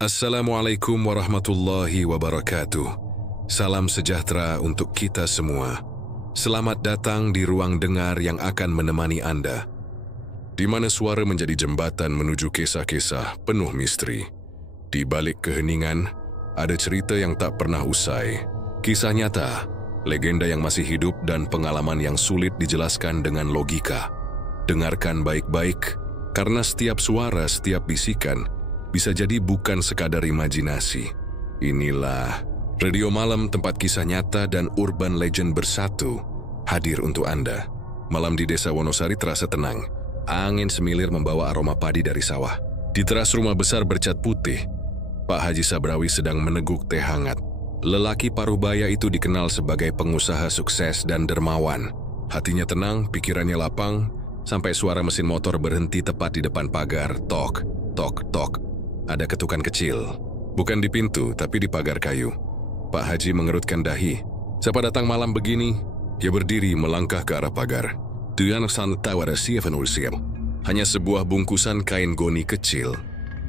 Assalamualaikum warahmatullahi wabarakatuh. Salam sejahtera untuk kita semua. Selamat datang di ruang dengar yang akan menemani Anda, di mana suara menjadi jembatan menuju kisah-kisah penuh misteri. Di balik keheningan, ada cerita yang tak pernah usai. Kisah nyata, legenda yang masih hidup dan pengalaman yang sulit dijelaskan dengan logika. Dengarkan baik-baik, karena setiap suara, setiap bisikan, bisa jadi bukan sekadar imajinasi. Inilah Radio Malam, tempat kisah nyata dan urban legend bersatu, hadir untuk Anda. Malam di Desa Wonosari terasa tenang. Angin semilir membawa aroma padi dari sawah. Di teras rumah besar bercat putih, Pak Haji Sabrawi sedang meneguk teh hangat. Lelaki paruh baya itu dikenal sebagai pengusaha sukses dan dermawan. Hatinya tenang, pikirannya lapang, sampai suara mesin motor berhenti tepat di depan pagar. Tok, tok, tok. Ada ketukan kecil, bukan di pintu tapi di pagar kayu. Pak Haji mengerutkan dahi. Siapa datang malam begini? Dia berdiri melangkah ke arah pagar. Dengan santawara siapan ulsiam. Hanya sebuah bungkusan kain goni kecil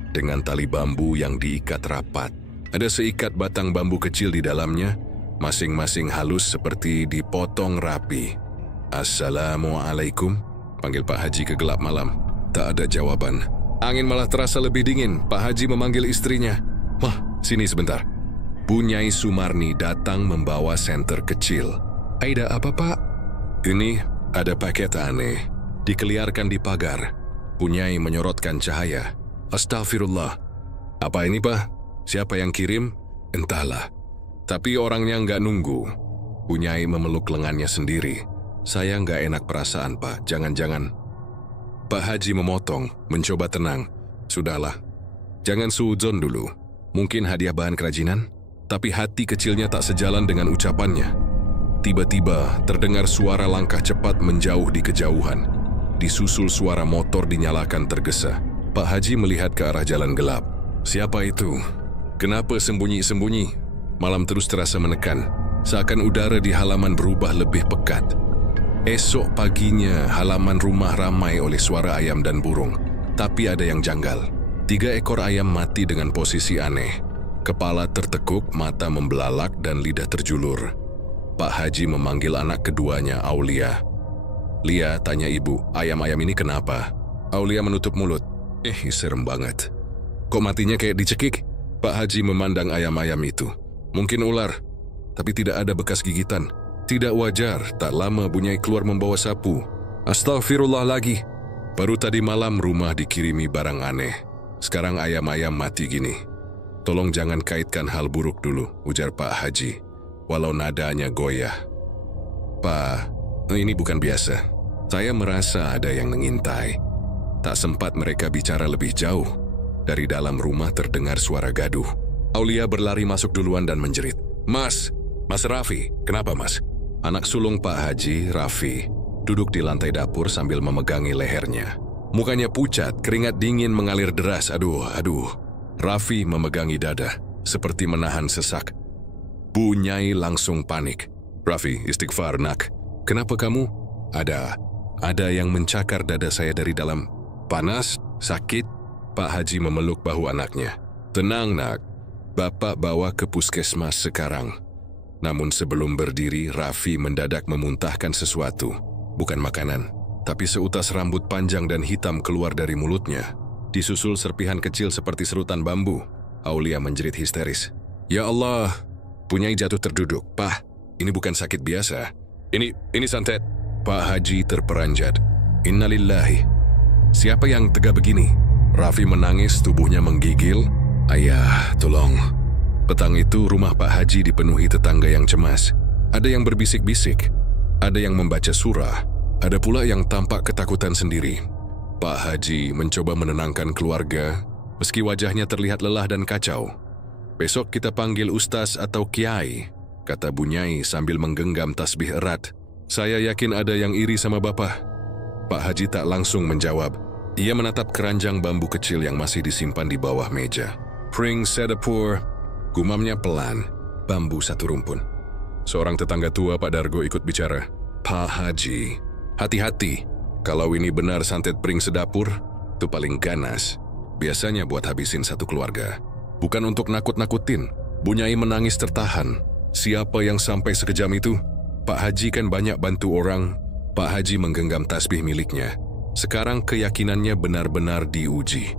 dengan tali bambu yang diikat rapat. Ada seikat batang bambu kecil di dalamnya, masing-masing halus seperti dipotong rapi. Assalamualaikum, panggil Pak Haji ke gelap malam. Tak ada jawaban. Angin malah terasa lebih dingin. Pak Haji memanggil istrinya. Mah, sini sebentar. Bu Nyai Sumarni datang membawa senter kecil. Ada apa, Pak? Ini ada paket aneh. Dikeliarkan di pagar. Bu Nyai menyorotkan cahaya. Astagfirullah. Apa ini, Pak? Siapa yang kirim? Entahlah. Tapi orangnya nggak nunggu. Bu Nyai memeluk lengannya sendiri. Saya nggak enak perasaan, Pak. Jangan-jangan. Pak Haji memotong, mencoba tenang. Sudahlah, jangan suudzon dulu. Mungkin hadiah bahan kerajinan, tapi hati kecilnya tak sejalan dengan ucapannya. Tiba-tiba terdengar suara langkah cepat menjauh di kejauhan. Disusul suara motor dinyalakan tergesa. Pak Haji melihat ke arah jalan gelap. Siapa itu? Kenapa sembunyi-sembunyi? Malam terus terasa menekan, seakan udara di halaman berubah lebih pekat. Esok paginya, halaman rumah ramai oleh suara ayam dan burung. Tapi ada yang janggal. 3 ekor ayam mati dengan posisi aneh. Kepala tertekuk, mata membelalak, dan lidah terjulur. Pak Haji memanggil anak keduanya, Aulia. Lia, tanya ibu, ayam-ayam ini kenapa? Aulia menutup mulut. Serem banget. Kok matinya kayak dicekik? Pak Haji memandang ayam-ayam itu. Mungkin ular, tapi tidak ada bekas gigitan. Tidak wajar. Tak lama Bu Nyai keluar membawa sapu. Astagfirullah lagi. Baru tadi malam rumah dikirimi barang aneh. Sekarang ayam-ayam mati gini. Tolong jangan kaitkan hal buruk dulu, ujar Pak Haji, walau nadanya goyah. Pak, ini bukan biasa. Saya merasa ada yang mengintai. Tak sempat mereka bicara lebih jauh. Dari dalam rumah terdengar suara gaduh. Aulia berlari masuk duluan dan menjerit. Mas Raffi, kenapa mas? Anak sulung Pak Haji, Raffi, duduk di lantai dapur sambil memegangi lehernya. Mukanya pucat, keringat dingin mengalir deras. Aduh. Raffi memegangi dada, seperti menahan sesak. Bu Nyai langsung panik. Raffi, istighfar nak. Kenapa kamu? Ada yang mencakar dada saya dari dalam. Panas? Sakit? Pak Haji memeluk bahu anaknya. Tenang nak, Bapak bawa ke puskesmas sekarang. Namun sebelum berdiri, Raffi mendadak memuntahkan sesuatu. Bukan makanan, tapi seutas rambut panjang dan hitam keluar dari mulutnya. Disusul serpihan kecil seperti serutan bambu. Aulia menjerit histeris. Ya Allah, Bu Nyai jatuh terduduk. Pak, ini bukan sakit biasa. Ini santet. Pak Haji terperanjat. Innalillahi. Siapa yang tega begini? Raffi menangis, tubuhnya menggigil. Ayah, tolong. Petang itu rumah Pak Haji dipenuhi tetangga yang cemas. Ada yang berbisik-bisik, ada yang membaca surah, ada pula yang tampak ketakutan sendiri. Pak Haji mencoba menenangkan keluarga, meski wajahnya terlihat lelah dan kacau. Besok kita panggil ustaz atau kiai, kata Bu Nyai sambil menggenggam tasbih erat. Saya yakin ada yang iri sama Bapak. Pak Haji tak langsung menjawab. Ia menatap keranjang bambu kecil yang masih disimpan di bawah meja. Pring sedapur. Gumamnya pelan, bambu satu rumpun. Seorang tetangga tua, Pak Dargo, ikut bicara. Pak Haji, hati-hati. Kalau ini benar santet pring sedapur, itu paling ganas. Biasanya buat habisin satu keluarga. Bukan untuk nakut-nakutin. Bunyai menangis tertahan. Siapa yang sampai sekejam itu? Pak Haji kan banyak bantu orang. Pak Haji menggenggam tasbih miliknya. Sekarang keyakinannya benar-benar diuji.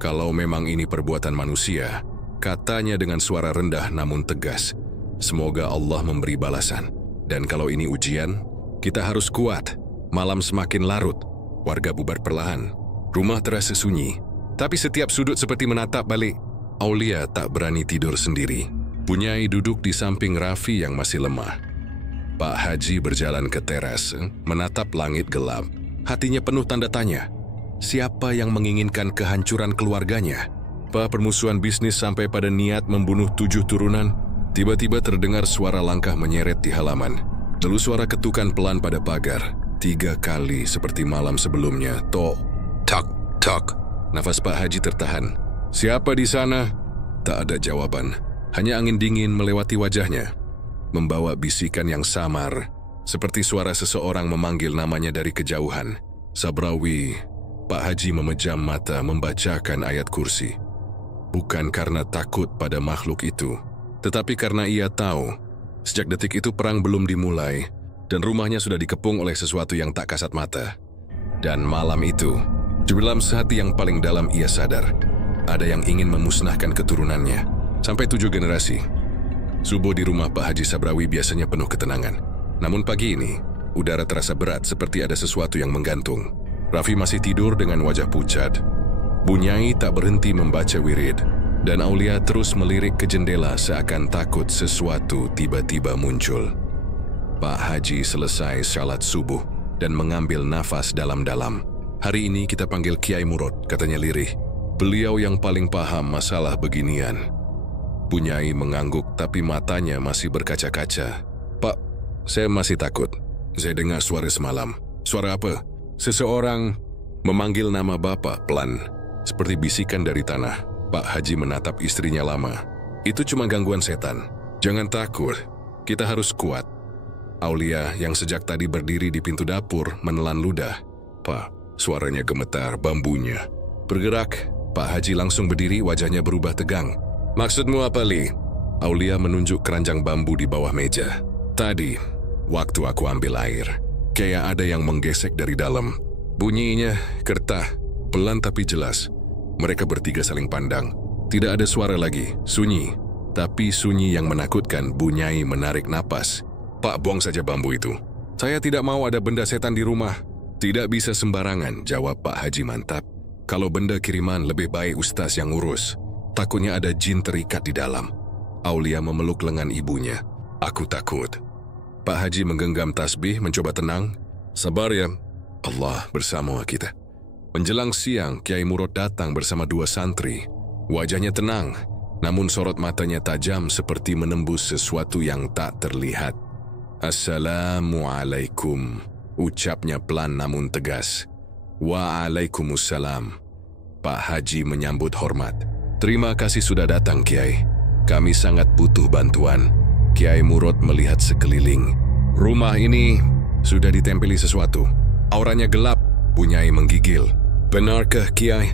Kalau memang ini perbuatan manusia, katanya dengan suara rendah namun tegas, semoga Allah memberi balasan. Dan kalau ini ujian, kita harus kuat. Malam semakin larut. Warga bubar perlahan. Rumah terasa sunyi. Tapi setiap sudut seperti menatap balik. Aulia tak berani tidur sendiri. Bunyai duduk di samping Raffi yang masih lemah. Pak Haji berjalan ke teras, menatap langit gelap. Hatinya penuh tanda tanya. Siapa yang menginginkan kehancuran keluarganya? Pak, permusuhan bisnis sampai pada niat membunuh 7 turunan. Tiba-tiba terdengar suara langkah menyeret di halaman. Lalu suara ketukan pelan pada pagar. 3 kali seperti malam sebelumnya. Tok, tak, tak. Nafas Pak Haji tertahan. Siapa di sana? Tak ada jawaban. Hanya angin dingin melewati wajahnya, membawa bisikan yang samar, seperti suara seseorang memanggil namanya dari kejauhan. Sabrawi. Pak Haji memejam mata membacakan ayat kursi. Bukan karena takut pada makhluk itu, tetapi karena ia tahu, sejak detik itu perang belum dimulai, dan rumahnya sudah dikepung oleh sesuatu yang tak kasat mata. Dan malam itu, di dalam hati yang paling dalam ia sadar, ada yang ingin memusnahkan keturunannya, sampai 7 generasi. Subuh di rumah Pak Haji Sabrawi biasanya penuh ketenangan. Namun pagi ini, udara terasa berat seperti ada sesuatu yang menggantung. Raffi masih tidur dengan wajah pucat. Bunyai tak berhenti membaca wirid. Dan Aulia terus melirik ke jendela seakan takut sesuatu tiba-tiba muncul. Pak Haji selesai salat subuh dan mengambil nafas dalam-dalam. Hari ini kita panggil Kiai Murad, katanya lirih. Beliau yang paling paham masalah beginian. Bunyai mengangguk tapi matanya masih berkaca-kaca. Pak, saya masih takut. Saya dengar suara semalam. Suara apa? Seseorang memanggil nama Bapak pelan, seperti bisikan dari tanah. Pak Haji menatap istrinya lama. Itu cuma gangguan setan. Jangan takut. Kita harus kuat. Aulia yang sejak tadi berdiri di pintu dapur menelan ludah. Pak, suaranya gemetar, bambunya bergerak. Pak Haji langsung berdiri, wajahnya berubah tegang. Maksudmu apa, Li? Aulia menunjuk keranjang bambu di bawah meja. Tadi, waktu aku ambil air, kayak ada yang menggesek dari dalam. Bunyinya kertah, pelan tapi jelas. Mereka bertiga saling pandang. Tidak ada suara lagi, sunyi. Tapi sunyi yang menakutkan. Bunyai menarik napas. Pak, buang saja bambu itu. Saya tidak mau ada benda setan di rumah. Tidak bisa sembarangan, jawab Pak Haji mantap. Kalau benda kiriman lebih baik Ustaz yang urus. Takutnya ada jin terikat di dalam. Aulia memeluk lengan ibunya. Aku takut. Pak Haji menggenggam tasbih mencoba tenang. Sabar ya, Allah bersama kita. Menjelang siang, Kiai Murad datang bersama 2 santri. Wajahnya tenang, namun sorot matanya tajam seperti menembus sesuatu yang tak terlihat. Assalamualaikum, ucapnya pelan namun tegas. Waalaikumsalam. Pak Haji menyambut hormat. Terima kasih sudah datang, Kiai. Kami sangat butuh bantuan. Kiai Murad melihat sekeliling. Rumah ini sudah ditempeli sesuatu. Auranya gelap. Bunyai menggigil. Benarkah, Kiai?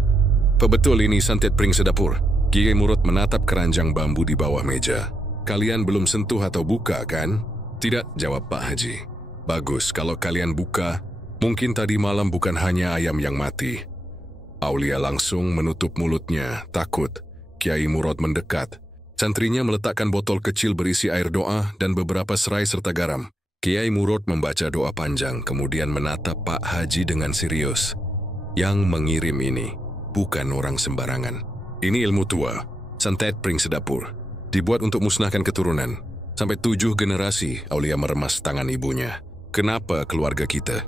Betul ini santet pring sedapur. Kiai Murad menatap keranjang bambu di bawah meja. Kalian belum sentuh atau buka, kan? Tidak, jawab Pak Haji. Bagus, kalau kalian buka, mungkin tadi malam bukan hanya ayam yang mati. Aulia langsung menutup mulutnya, takut. Kiai Murad mendekat. Santrinya meletakkan botol kecil berisi air doa dan beberapa serai serta garam. Kiai Murad membaca doa panjang, kemudian menatap Pak Haji dengan serius. Yang mengirim ini bukan orang sembarangan. Ini ilmu tua, santet pring sedapur. Dibuat untuk musnahkan keturunan. Sampai 7 generasi, Aulia meremas tangan ibunya. Kenapa keluarga kita?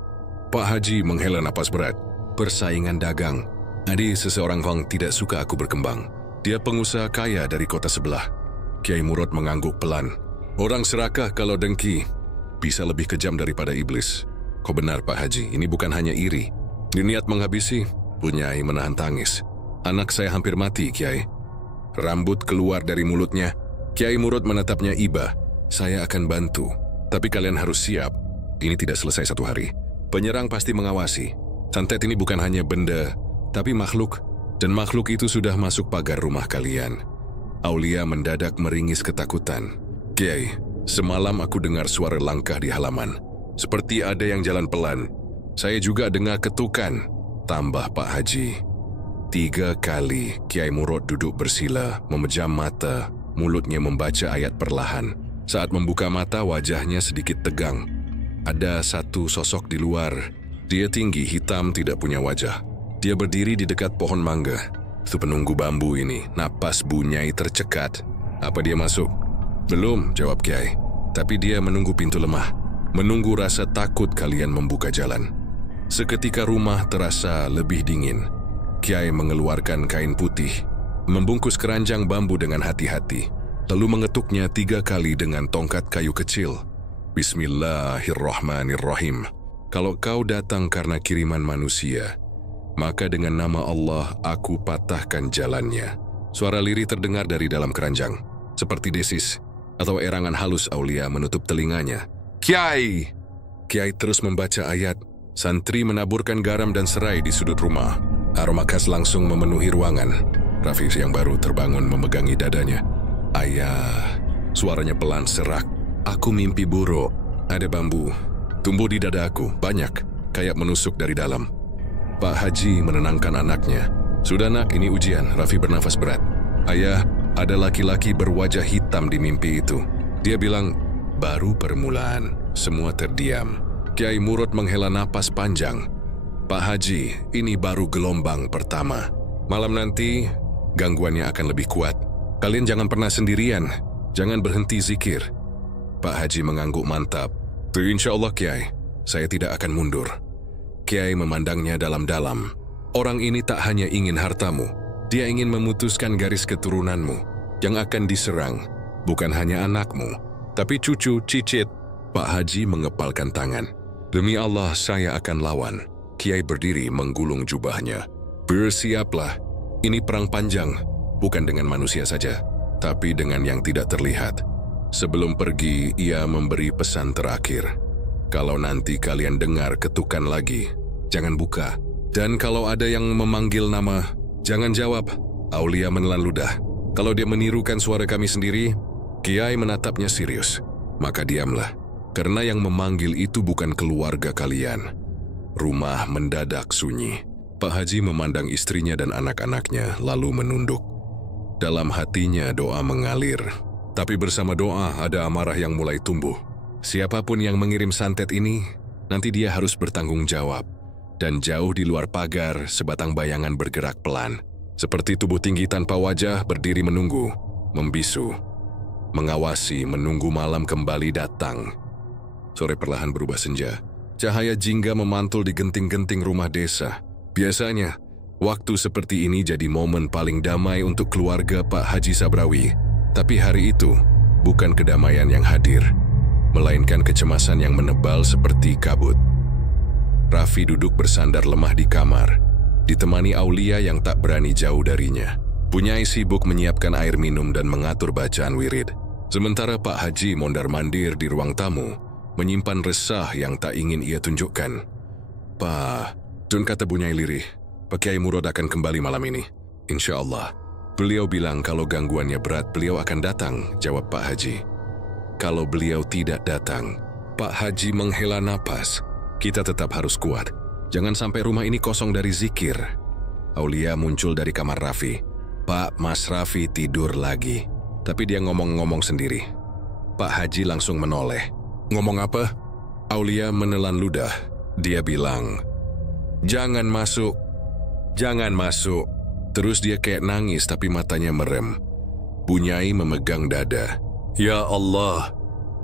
Pak Haji menghela napas berat. Persaingan dagang. Adi, seseorang Hong tidak suka aku berkembang. Dia pengusaha kaya dari kota sebelah. Kiai Murad mengangguk pelan. Orang serakah kalau dengki bisa lebih kejam daripada iblis. Kau benar, Pak Haji, ini bukan hanya iri. Niat menghabisi. Bunyai menahan tangis. Anak saya hampir mati, Kiai. Rambut keluar dari mulutnya. Kiai Murad menatapnya iba. Saya akan bantu. Tapi kalian harus siap. Ini tidak selesai 1 hari. Penyerang pasti mengawasi. Santet ini bukan hanya benda, tapi makhluk. Dan makhluk itu sudah masuk pagar rumah kalian. Aulia mendadak meringis ketakutan. "Kiai, semalam aku dengar suara langkah di halaman. Seperti ada yang jalan pelan. Saya juga dengar ketukan," tambah Pak Haji. 3 kali Kiai Murad duduk bersila, memejam mata, mulutnya membaca ayat perlahan. Saat membuka mata, wajahnya sedikit tegang. Ada satu sosok di luar. Dia tinggi, hitam, tidak punya wajah. Dia berdiri di dekat pohon mangga. Itu penunggu bambu ini, napas Bunyai tercekat. "Apa dia masuk?" "Belum," jawab Kiai. "Tapi dia menunggu pintu lemah. Menunggu rasa takut kalian membuka jalan." Seketika rumah terasa lebih dingin. Kiai mengeluarkan kain putih, membungkus keranjang bambu dengan hati-hati, lalu mengetuknya 3 kali dengan tongkat kayu kecil. "Bismillahirrahmanirrahim. Kalau kau datang karena kiriman manusia, maka dengan nama Allah aku patahkan jalannya." Suara lirih terdengar dari dalam keranjang, seperti desis atau erangan halus Aulia menutup telinganya. "Kiai!" Kiai terus membaca ayat. Santri menaburkan garam dan serai di sudut rumah. Aroma khas langsung memenuhi ruangan. Rafi yang baru terbangun memegangi dadanya. "Ayah," suaranya pelan serak. "Aku mimpi buruk. Ada bambu tumbuh di dada aku, banyak, kayak menusuk dari dalam." Pak Haji menenangkan anaknya. "Sudah nak, ini ujian." Rafi bernafas berat. "Ayah, ada laki-laki berwajah hitam di mimpi itu." Dia bilang, "Baru permulaan." Semua terdiam. Kiai Murad menghela napas panjang. "Pak Haji, ini baru gelombang pertama. Malam nanti, gangguannya akan lebih kuat. Kalian jangan pernah sendirian. Jangan berhenti zikir." Pak Haji mengangguk mantap. "Insya Allah Kiai, saya tidak akan mundur." Kiai memandangnya dalam-dalam. "Orang ini tak hanya ingin hartamu, dia ingin memutuskan garis keturunanmu yang akan diserang. Bukan hanya anakmu, tapi cucu, cicit." Pak Haji mengepalkan tangan. "Demi Allah, saya akan lawan." Kiai berdiri menggulung jubahnya. "Bersiaplah, ini perang panjang, bukan dengan manusia saja, tapi dengan yang tidak terlihat." Sebelum pergi, ia memberi pesan terakhir. "Kalau nanti kalian dengar ketukan lagi, jangan buka. Dan kalau ada yang memanggil nama, jangan jawab." Aulia menelan ludah. Kalau dia menirukan suara kami sendiri, Kiai menatapnya serius. "Maka diamlah, karena yang memanggil itu bukan keluarga kalian." Rumah mendadak sunyi. Pak Haji memandang istrinya dan anak-anaknya, lalu menunduk. Dalam hatinya doa mengalir. Tapi bersama doa ada amarah yang mulai tumbuh. Siapapun yang mengirim santet ini, nanti dia harus bertanggung jawab. Dan jauh di luar pagar, sebatang bayangan bergerak pelan. Seperti tubuh tinggi tanpa wajah berdiri menunggu, membisu, mengawasi, menunggu malam kembali datang. Sore perlahan berubah senja. Cahaya jingga memantul di genting-genting rumah desa. Biasanya, waktu seperti ini jadi momen paling damai untuk keluarga Pak Haji Sabrawi. Tapi hari itu, bukan kedamaian yang hadir, melainkan kecemasan yang menebal seperti kabut. Rafi duduk bersandar lemah di kamar, ditemani Aulia yang tak berani jauh darinya. Bunyai sibuk menyiapkan air minum dan mengatur bacaan wirid. Sementara Pak Haji mondar-mandir di ruang tamu, menyimpan resah yang tak ingin ia tunjukkan. "Pak," Dun kata Bunyai lirih, "Pak Kiai Murad akan kembali malam ini. Insya Allah." "Beliau bilang kalau gangguannya berat, beliau akan datang," jawab Pak Haji. "Kalau beliau tidak datang," Pak Haji menghela napas, "kita tetap harus kuat. Jangan sampai rumah ini kosong dari zikir." Aulia muncul dari kamar Rafi. "Pak, Mas Rafi tidur lagi." Tapi dia ngomong-ngomong sendiri. Pak Haji langsung menoleh. "Ngomong apa?" Aulia menelan ludah. Dia bilang, "Jangan masuk. Jangan masuk." Terus dia kayak nangis tapi matanya merem. Bunyai memegang dada. "Ya Allah."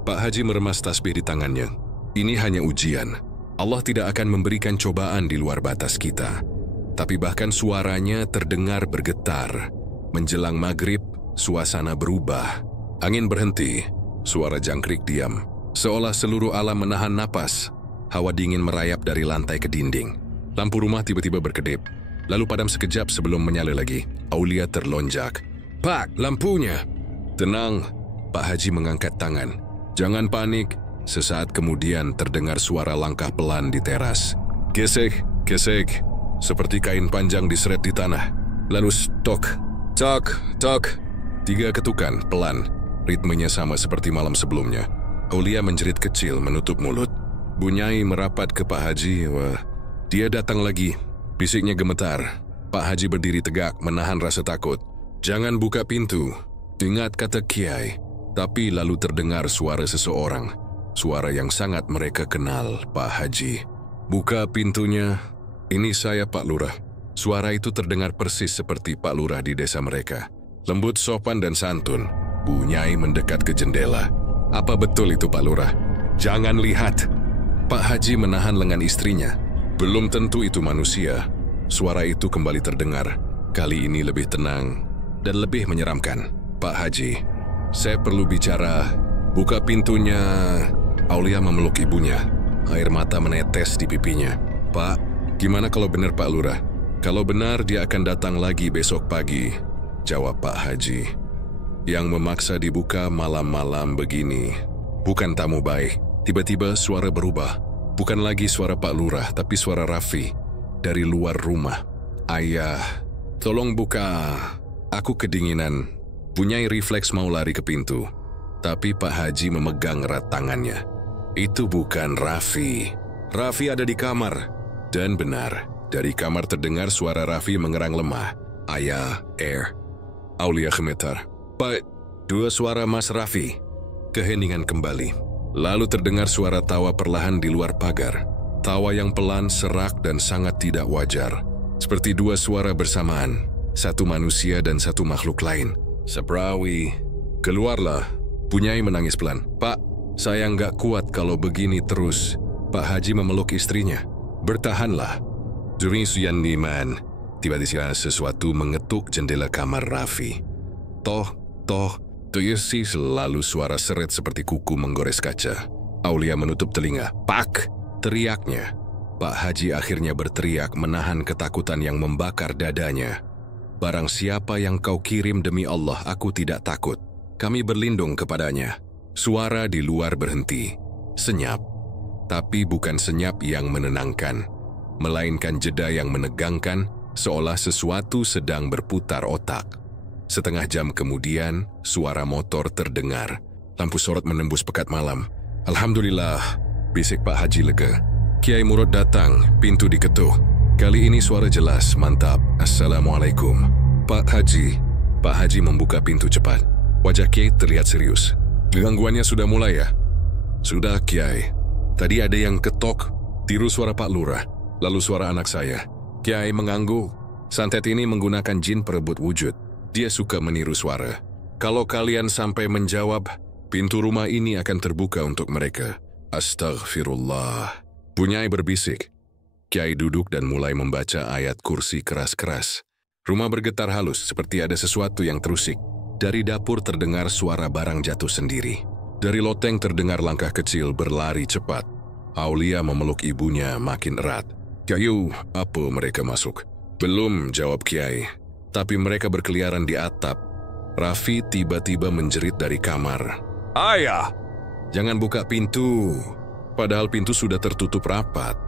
Pak Haji meremas tasbih di tangannya. "Ini hanya ujian. Allah tidak akan memberikan cobaan di luar batas kita." Tapi bahkan suaranya terdengar bergetar. Menjelang maghrib, suasana berubah. Angin berhenti, suara jangkrik diam. Seolah seluruh alam menahan napas. Hawa dingin merayap dari lantai ke dinding. Lampu rumah tiba-tiba berkedip, lalu padam sekejap sebelum menyala lagi. Aulia terlonjak. "Pak, lampunya!" "Tenang." Pak Haji mengangkat tangan. "Jangan panik." Sesaat kemudian terdengar suara langkah pelan di teras. Gesek, gesek, seperti kain panjang diseret di tanah. Lalu tok, tok, tok. 3 ketukan, pelan. Ritmenya sama seperti malam sebelumnya. Aulia menjerit kecil, menutup mulut. Bunyai merapat ke Pak Haji. Wah, dia datang lagi. Bisiknya gemetar. Pak Haji berdiri tegak, menahan rasa takut. Jangan buka pintu. Ingat kata Kiai. Tapi lalu terdengar suara seseorang. Suara yang sangat mereka kenal, Pak Haji. Buka pintunya. Ini saya, Pak Lurah. Suara itu terdengar persis seperti Pak Lurah di desa mereka. Lembut, sopan, dan santun. Bunyai mendekat ke jendela. Apa betul itu, Pak Lurah? Jangan lihat. Pak Haji menahan lengan istrinya. Belum tentu itu manusia. Suara itu kembali terdengar. Kali ini lebih tenang dan lebih menyeramkan. Pak Haji, saya perlu bicara. Buka pintunya. Aulia memeluk ibunya. Air mata menetes di pipinya. Pak, gimana kalau benar Pak Lurah? Kalau benar dia akan datang lagi besok pagi, jawab Pak Haji. Yang memaksa dibuka malam-malam begini. Bukan tamu baik. Tiba-tiba suara berubah. Bukan lagi suara Pak Lurah, tapi suara Raffi. Dari luar rumah. Ayah, tolong buka. Aku kedinginan. Bunyai refleks mau lari ke pintu. Tapi Pak Haji memegang erat tangannya. Itu bukan Raffi. Raffi ada di kamar. Dan benar, dari kamar terdengar suara Raffi mengerang lemah. Ayah, Air. Aulia gemetar. Pak, 2 suara Mas Raffi. Keheningan kembali. Lalu terdengar suara tawa perlahan di luar pagar. Tawa yang pelan, serak, dan sangat tidak wajar. Seperti 2 suara bersamaan. Satu manusia dan satu makhluk lain. Sabrawi. Keluarlah. Bunyai menangis pelan. Pak, saya nggak kuat kalau begini terus. Pak Haji memeluk istrinya. Bertahanlah. Duri Suyan Niman. Tiba-tiba sesuatu mengetuk jendela kamar Raffi. Toh, Tuyusi selalu suara seret seperti kuku menggores kaca. Aulia menutup telinga. Pak! Teriaknya. Pak Haji akhirnya berteriak menahan ketakutan yang membakar dadanya. Barang siapa yang kau kirim demi Allah, aku tidak takut. Kami berlindung kepadanya. Suara di luar berhenti. Senyap. Tapi bukan senyap yang menenangkan. Melainkan jeda yang menegangkan, seolah sesuatu sedang berputar otak. Setengah jam kemudian, suara motor terdengar. Lampu sorot menembus pekat malam. Alhamdulillah, bisik Pak Haji lega. Kiai Murad datang, pintu diketuk. Kali ini suara jelas, mantap. Assalamualaikum. Pak Haji. Pak Haji membuka pintu cepat. Wajah Kiai terlihat serius. Gangguannya sudah mulai ya? Sudah, Kiai. Tadi ada yang ketok, tiru suara Pak Lurah, lalu suara anak saya. Kiai mengangguk. Santet ini menggunakan jin perebut wujud. Dia suka meniru suara. Kalau kalian sampai menjawab, pintu rumah ini akan terbuka untuk mereka. Astaghfirullah. Bunyai berbisik. Kiai duduk dan mulai membaca ayat kursi keras-keras. Rumah bergetar halus seperti ada sesuatu yang terusik. Dari dapur terdengar suara barang jatuh sendiri. Dari loteng terdengar langkah kecil berlari cepat. Aulia memeluk ibunya makin erat. Kayu, apa mereka masuk? Belum, jawab Kiai. Tapi mereka berkeliaran di atap. Raffi tiba-tiba menjerit dari kamar. Ayah! Jangan buka pintu. Padahal pintu sudah tertutup rapat.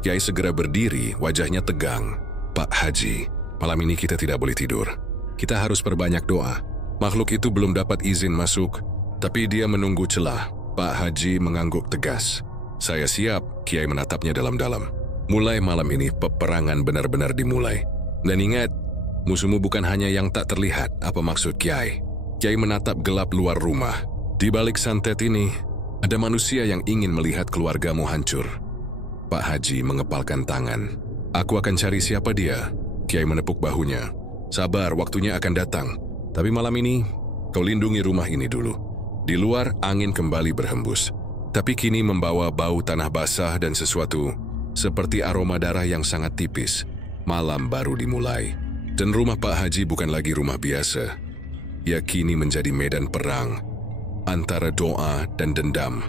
Kiai segera berdiri, wajahnya tegang. Pak Haji, malam ini kita tidak boleh tidur. Kita harus perbanyak doa. Makhluk itu belum dapat izin masuk, tapi dia menunggu celah. Pak Haji mengangguk tegas. Saya siap, Kiai menatapnya dalam-dalam. Mulai malam ini peperangan benar-benar dimulai. Dan ingat, musuhmu bukan hanya yang tak terlihat. Apa maksud Kiai? Kiai menatap gelap luar rumah. Di balik santet ini, ada manusia yang ingin melihat keluargamu hancur. Pak Haji mengepalkan tangan. Aku akan cari siapa dia. Kiai menepuk bahunya. Sabar, waktunya akan datang. Tapi malam ini, kau lindungi rumah ini dulu. Di luar, angin kembali berhembus. Tapi kini membawa bau tanah basah dan sesuatu seperti aroma darah yang sangat tipis. Malam baru dimulai. Dan rumah Pak Haji bukan lagi rumah biasa. Ia kini menjadi medan perang. Antara doa dan dendam.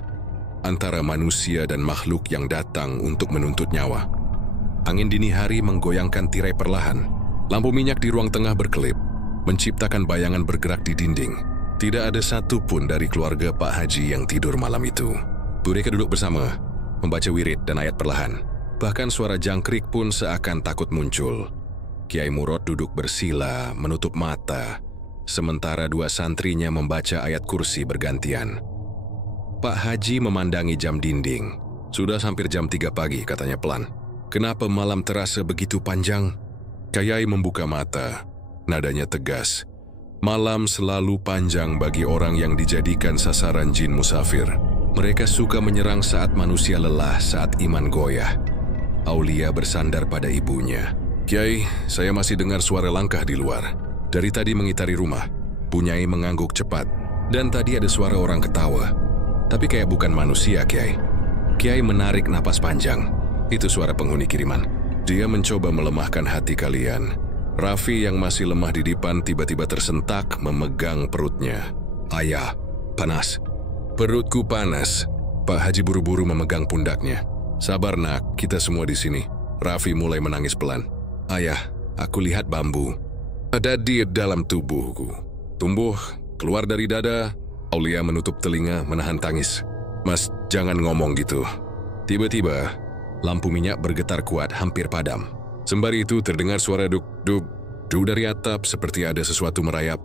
Antara manusia dan makhluk yang datang untuk menuntut nyawa. Angin dini hari menggoyangkan tirai perlahan. Lampu minyak di ruang tengah berkelip, menciptakan bayangan bergerak di dinding. Tidak ada satu pun dari keluarga Pak Haji yang tidur malam itu. Mereka duduk bersama, membaca wirid dan ayat perlahan. Bahkan suara jangkrik pun seakan takut muncul. Kiai Murad duduk bersila, menutup mata. sementara dua santrinya membaca ayat kursi bergantian. Pak Haji memandangi jam dinding. Sudah hampir jam 3 pagi, katanya pelan. Kenapa malam terasa begitu panjang? Kyai membuka mata. Nadanya tegas. Malam selalu panjang bagi orang yang dijadikan sasaran jin musafir. Mereka suka menyerang saat manusia lelah, saat iman goyah. Aulia bersandar pada ibunya. Kyai, saya masih dengar suara langkah di luar. Dari tadi mengitari rumah. Bunyai mengangguk cepat. Dan tadi ada suara orang ketawa. Tapi kayak bukan manusia, Kyai. Kyai menarik napas panjang. Itu suara penghuni kiriman. Dia mencoba melemahkan hati kalian. Raffi yang masih lemah di depan tiba-tiba tersentak memegang perutnya. Ayah, panas. Perutku panas. Pak Haji buru-buru memegang pundaknya. Sabar nak, kita semua di sini. Raffi mulai menangis pelan. Ayah, aku lihat bambu. Ada di dalam tubuhku. Tumbuh, keluar dari dada. Aulia menutup telinga, menahan tangis. Mas, jangan ngomong gitu. Tiba-tiba, lampu minyak bergetar kuat, hampir padam. Sembari itu terdengar suara duk-duk dari atap seperti ada sesuatu merayap.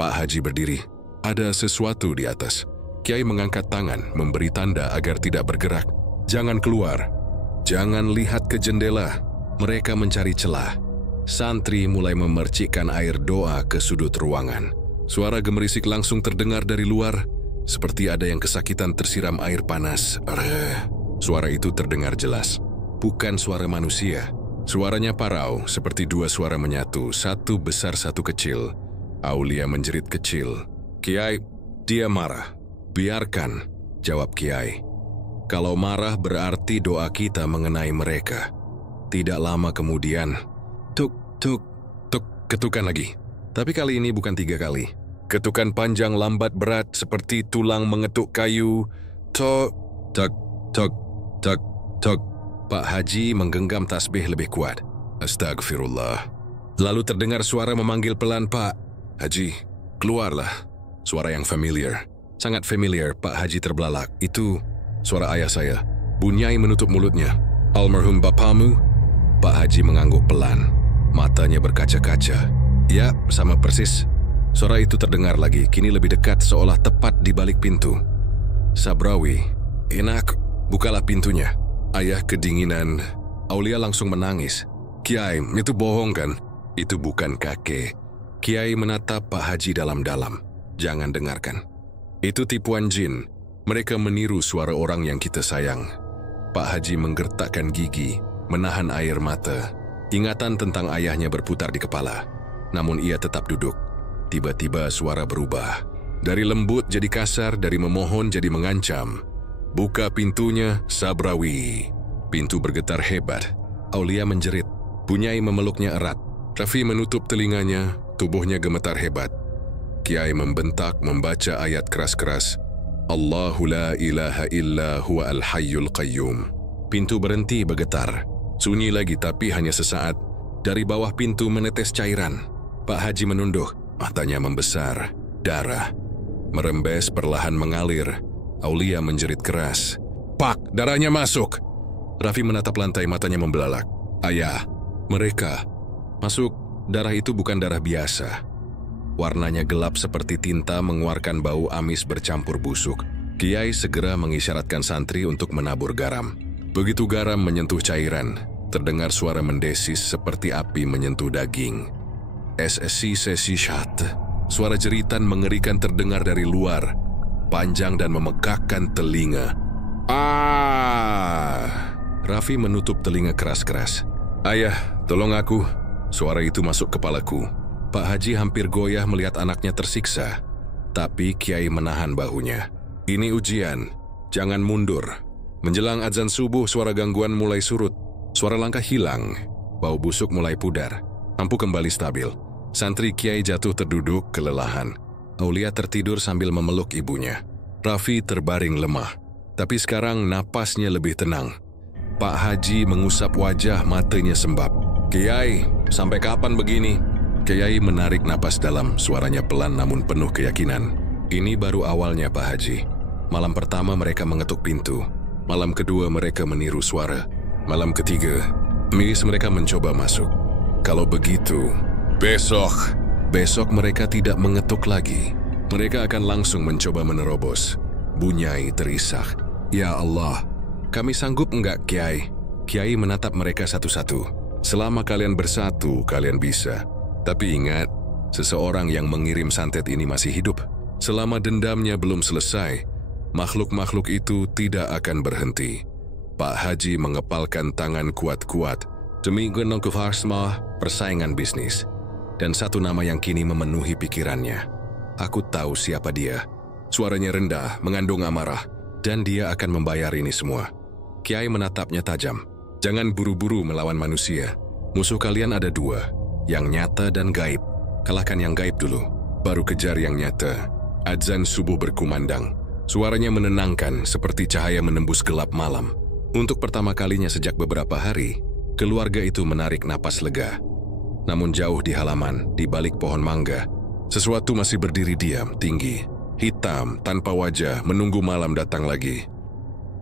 Pak Haji berdiri. Ada sesuatu di atas. Kyai mengangkat tangan, memberi tanda agar tidak bergerak. Jangan keluar. Jangan lihat ke jendela. Mereka mencari celah. Santri mulai memercikkan air doa ke sudut ruangan. Suara gemerisik langsung terdengar dari luar, seperti ada yang kesakitan tersiram air panas. Suara itu terdengar jelas. Bukan suara manusia. Suaranya parau, seperti dua suara menyatu, satu besar satu kecil. Aulia menjerit kecil. Kiai, dia marah. Biarkan, jawab Kiai. Kalau marah berarti doa kita mengenai mereka. Tidak lama kemudian, tuk, ketukan lagi. Tapi kali ini bukan 3 kali. Ketukan panjang lambat berat seperti tulang mengetuk kayu. Tok, tok. Pak Haji menggenggam tasbih lebih kuat. Astagfirullah. Lalu terdengar suara memanggil pelan, Pak Haji, keluarlah. Suara yang familiar. Sangat familiar. Pak Haji terbelalak. Itu suara ayah saya. Bunyai menutup mulutnya. Almarhum bapamu? Pak Haji mengangguk pelan. Matanya berkaca-kaca. Ya, sama persis. Suara itu terdengar lagi, kini lebih dekat seolah tepat di balik pintu. Sabrawi, enak, bukalah pintunya. Ayah kedinginan. Aulia langsung menangis. Kiai, itu bohong kan? Itu bukan kakek. Kiai menatap Pak Haji dalam-dalam. Jangan dengarkan. Itu tipuan jin. Mereka meniru suara orang yang kita sayang. Pak Haji menggertakkan gigi, menahan air mata. Ingatan tentang ayahnya berputar di kepala. Namun ia tetap duduk. Tiba-tiba suara berubah. Dari lembut jadi kasar, dari memohon jadi mengancam. Buka pintunya, Sabrawi. Pintu bergetar hebat. Aulia menjerit. Bunyai memeluknya erat. Raffi menutup telinganya, tubuhnya gemetar hebat. Kiai membentak membaca ayat keras-keras. Allahu la ilaha illa huwa al-hayyul qayyum. Pintu berhenti bergetar. Sunyi lagi tapi hanya sesaat. Dari bawah pintu menetes cairan. Pak Haji menunduk, matanya membesar. Darah merembes perlahan mengalir. Aulia menjerit keras. Pak, darahnya masuk. Raffi menatap lantai, matanya membelalak. Ayah, mereka masuk. Darah itu bukan darah biasa. Warnanya gelap seperti tinta, mengeluarkan bau amis bercampur busuk. Kiai segera mengisyaratkan santri untuk menabur garam. Begitu garam menyentuh cairan, terdengar suara mendesis seperti api menyentuh daging. Sesi syat. Suara jeritan mengerikan terdengar dari luar, panjang dan memekakkan telinga. Raffi menutup telinga keras-keras. Ayah, tolong aku. Suara itu masuk kepalaku. Pak Haji hampir goyah melihat anaknya tersiksa. Tapi Kiai menahan bahunya. Ini ujian, jangan mundur. Menjelang azan subuh, suara gangguan mulai surut. Suara langkah hilang, bau busuk mulai pudar. Lampu kembali stabil. Santri Kiai jatuh terduduk kelelahan. Aulia tertidur sambil memeluk ibunya. Raffi terbaring lemah. Tapi sekarang napasnya lebih tenang. Pak Haji mengusap wajah, matanya sembab. Kiai, sampai kapan begini? Kiai menarik napas dalam, suaranya pelan namun penuh keyakinan. Ini baru awalnya, Pak Haji. Malam pertama mereka mengetuk pintu. Malam kedua mereka meniru suara. Malam ketiga, mereka mencoba masuk. Kalau begitu, besok Besok mereka tidak mengetuk lagi. Mereka akan langsung mencoba menerobos. Bunyai terisak. Ya Allah, kami sanggup enggak, Kiai? Kiai menatap mereka satu-satu. Selama kalian bersatu, kalian bisa. Tapi ingat, seseorang yang mengirim santet ini masih hidup. Selama dendamnya belum selesai, makhluk-makhluk itu tidak akan berhenti. Pak Haji mengepalkan tangan kuat-kuat demi Gunungkufarsma persaingan bisnis. Dan satu nama yang kini memenuhi pikirannya. Aku tahu siapa dia. Suaranya rendah, mengandung amarah. Dan dia akan membayar ini semua. Kiai menatapnya tajam. Jangan buru-buru melawan manusia. Musuh kalian ada dua, yang nyata dan gaib. Kalahkan yang gaib dulu, baru kejar yang nyata. Adzan subuh berkumandang. Suaranya menenangkan seperti cahaya menembus gelap malam. Untuk pertama kalinya sejak beberapa hari, keluarga itu menarik napas lega. Namun jauh di halaman, di balik pohon mangga, sesuatu masih berdiri diam, tinggi. Hitam, tanpa wajah, menunggu malam datang lagi.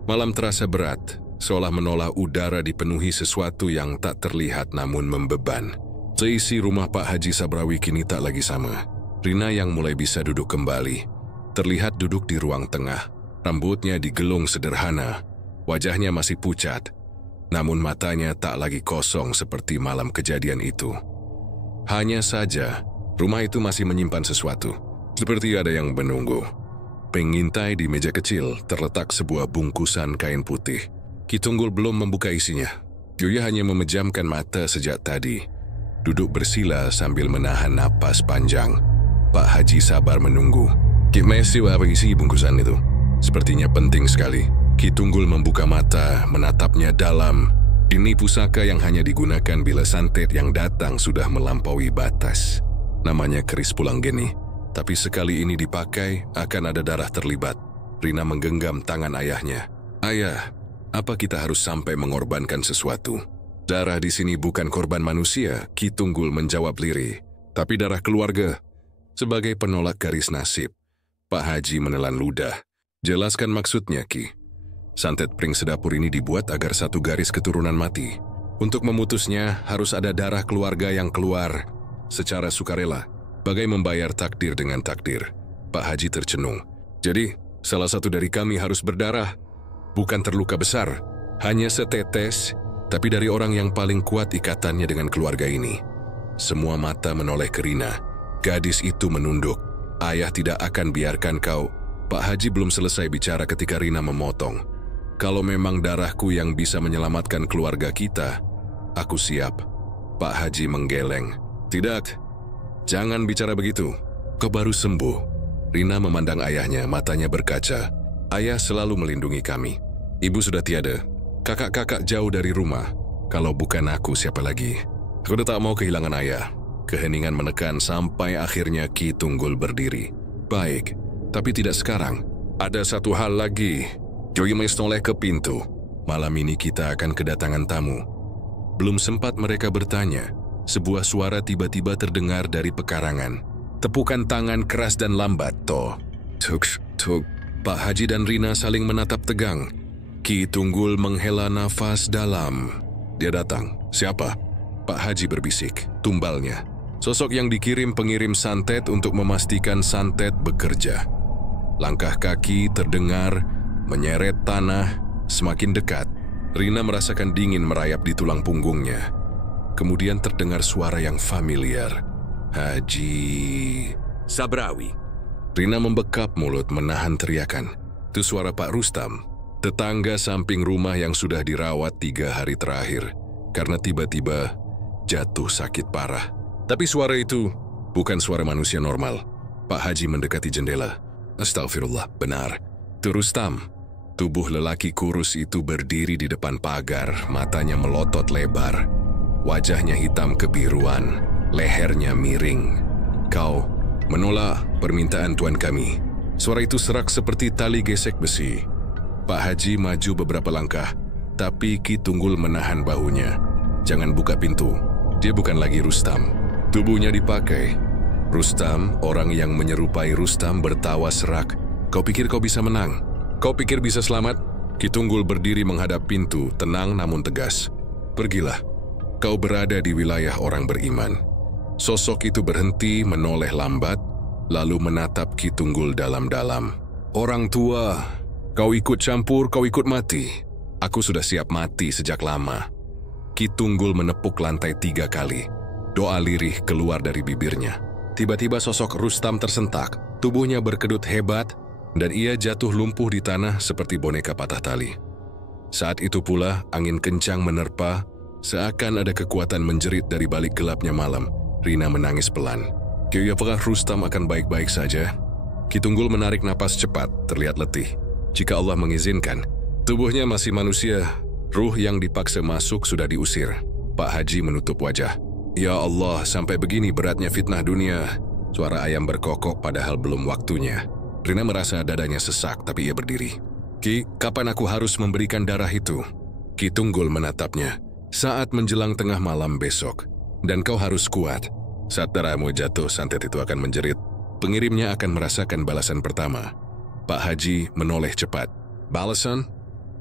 Malam terasa berat, seolah menolak udara dipenuhi sesuatu yang tak terlihat namun membeban. Seisi rumah Pak Haji Sabrawi kini tak lagi sama. Rina yang mulai bisa duduk kembali, terlihat duduk di ruang tengah. Rambutnya digelung sederhana, wajahnya masih pucat, namun matanya tak lagi kosong seperti malam kejadian itu. Hanya saja, rumah itu masih menyimpan sesuatu. Seperti ada yang menunggu. Pengintai di meja kecil terletak sebuah bungkusan kain putih. Ki Tunggul belum membuka isinya. Yoya hanya memejamkan mata sejak tadi. Duduk bersila sambil menahan napas panjang. Pak Haji sabar menunggu. Ki Mesi, apa isi bungkusan itu? Sepertinya penting sekali. Ki Tunggul membuka mata, menatapnya dalam. Ini pusaka yang hanya digunakan bila santet yang datang sudah melampaui batas. Namanya keris Pulanggeni. Tapi sekali ini dipakai, akan ada darah terlibat. Rina menggenggam tangan ayahnya. Ayah, apa kita harus sampai mengorbankan sesuatu? Darah di sini bukan korban manusia, Ki Tunggul menjawab lirih. Tapi darah keluarga. Sebagai penolak garis nasib, Pak Haji menelan ludah. Jelaskan maksudnya, Ki. Santet pring sedapur ini dibuat agar satu garis keturunan mati. Untuk memutusnya, harus ada darah keluarga yang keluar secara sukarela. Bagai membayar takdir dengan takdir. Pak Haji tercenung. Jadi, salah satu dari kami harus berdarah. Bukan terluka besar, hanya setetes, tapi dari orang yang paling kuat ikatannya dengan keluarga ini. Semua mata menoleh ke Rina. Gadis itu menunduk. Ayah tidak akan biarkan kau. Pak Haji belum selesai bicara ketika Rina memotong. Kalau memang darahku yang bisa menyelamatkan keluarga kita, aku siap. Pak Haji menggeleng. Tidak. Jangan bicara begitu. Kau baru sembuh. Rina memandang ayahnya, matanya berkaca. Ayah selalu melindungi kami. Ibu sudah tiada. Kakak-kakak jauh dari rumah. Kalau bukan aku, siapa lagi? Aku udah tak mau kehilangan ayah. Keheningan menekan sampai akhirnya Ki Tunggul berdiri. Baik, tapi tidak sekarang. Ada satu hal lagi. Joy menoleh ke pintu. Malam ini kita akan kedatangan tamu. Belum sempat mereka bertanya, sebuah suara tiba-tiba terdengar dari pekarangan. Tepukan tangan keras dan lambat, toh. Tuk. Pak Haji dan Rina saling menatap tegang. Ki Tunggul menghela nafas dalam. Dia datang. Siapa? Pak Haji berbisik. Tumbalnya. Sosok yang dikirim pengirim santet untuk memastikan santet bekerja. Langkah kaki terdengar, menyeret tanah, semakin dekat. Rina merasakan dingin merayap di tulang punggungnya. Kemudian terdengar suara yang familiar. Haji Sabrawi. Rina membekap mulut menahan teriakan. Itu suara Pak Rustam, tetangga samping rumah yang sudah dirawat 3 hari terakhir karena tiba-tiba jatuh sakit parah. Tapi suara itu bukan suara manusia normal. Pak Haji mendekati jendela. Astagfirullah, benar. Itu Rustam. Tubuh lelaki kurus itu berdiri di depan pagar, matanya melotot lebar. Wajahnya hitam kebiruan, lehernya miring. Kau menolak permintaan tuan kami. Suara itu serak seperti tali gesek besi. Pak Haji maju beberapa langkah, tapi Ki Tunggul menahan bahunya. Jangan buka pintu, dia bukan lagi Rustam. Tubuhnya dipakai. Rustam, orang yang menyerupai Rustam bertawa serak. Kau pikir kau bisa menang? Kau pikir bisa selamat? Ki Tunggul berdiri menghadap pintu, tenang namun tegas. Pergilah. Kau berada di wilayah orang beriman. Sosok itu berhenti menoleh lambat, lalu menatap Ki Tunggul dalam-dalam. "Orang tua, kau ikut campur, kau ikut mati. Aku sudah siap mati sejak lama." Ki Tunggul menepuk lantai 3 kali. Doa lirih keluar dari bibirnya. Tiba-tiba sosok Rustam tersentak, tubuhnya berkedut hebat, dan ia jatuh lumpuh di tanah seperti boneka patah tali. Saat itu pula, angin kencang menerpa, seakan ada kekuatan menjerit dari balik gelapnya malam. Rina menangis pelan. Apakah Rustam akan baik-baik saja? Ki Tunggul menarik napas cepat, terlihat letih. Jika Allah mengizinkan, tubuhnya masih manusia, ruh yang dipaksa masuk sudah diusir. Pak Haji menutup wajah. "Ya Allah, sampai begini beratnya fitnah dunia." Suara ayam berkokok padahal belum waktunya. Rina merasa dadanya sesak, tapi ia berdiri. "Ki, kapan aku harus memberikan darah itu?" Ki Tunggul menatapnya. "Saat menjelang tengah malam besok. Dan kau harus kuat. Saat darahmu jatuh, santet itu akan menjerit. Pengirimnya akan merasakan balasan pertama." Pak Haji menoleh cepat. "Balasan?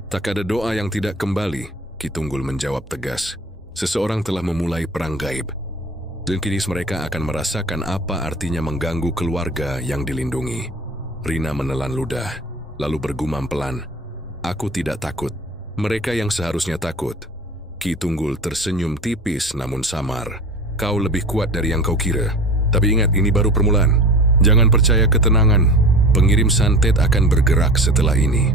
Tak ada doa yang tidak kembali." Ki Tunggul menjawab tegas. "Seseorang telah memulai perang gaib. Dan kini mereka akan merasakan apa artinya mengganggu keluarga yang dilindungi." Rina menelan ludah, lalu bergumam pelan. "Aku tidak takut. Mereka yang seharusnya takut." Ki Tunggul tersenyum tipis namun samar. "Kau lebih kuat dari yang kau kira. Tapi ingat, ini baru permulaan. Jangan percaya ketenangan. Pengirim santet akan bergerak setelah ini."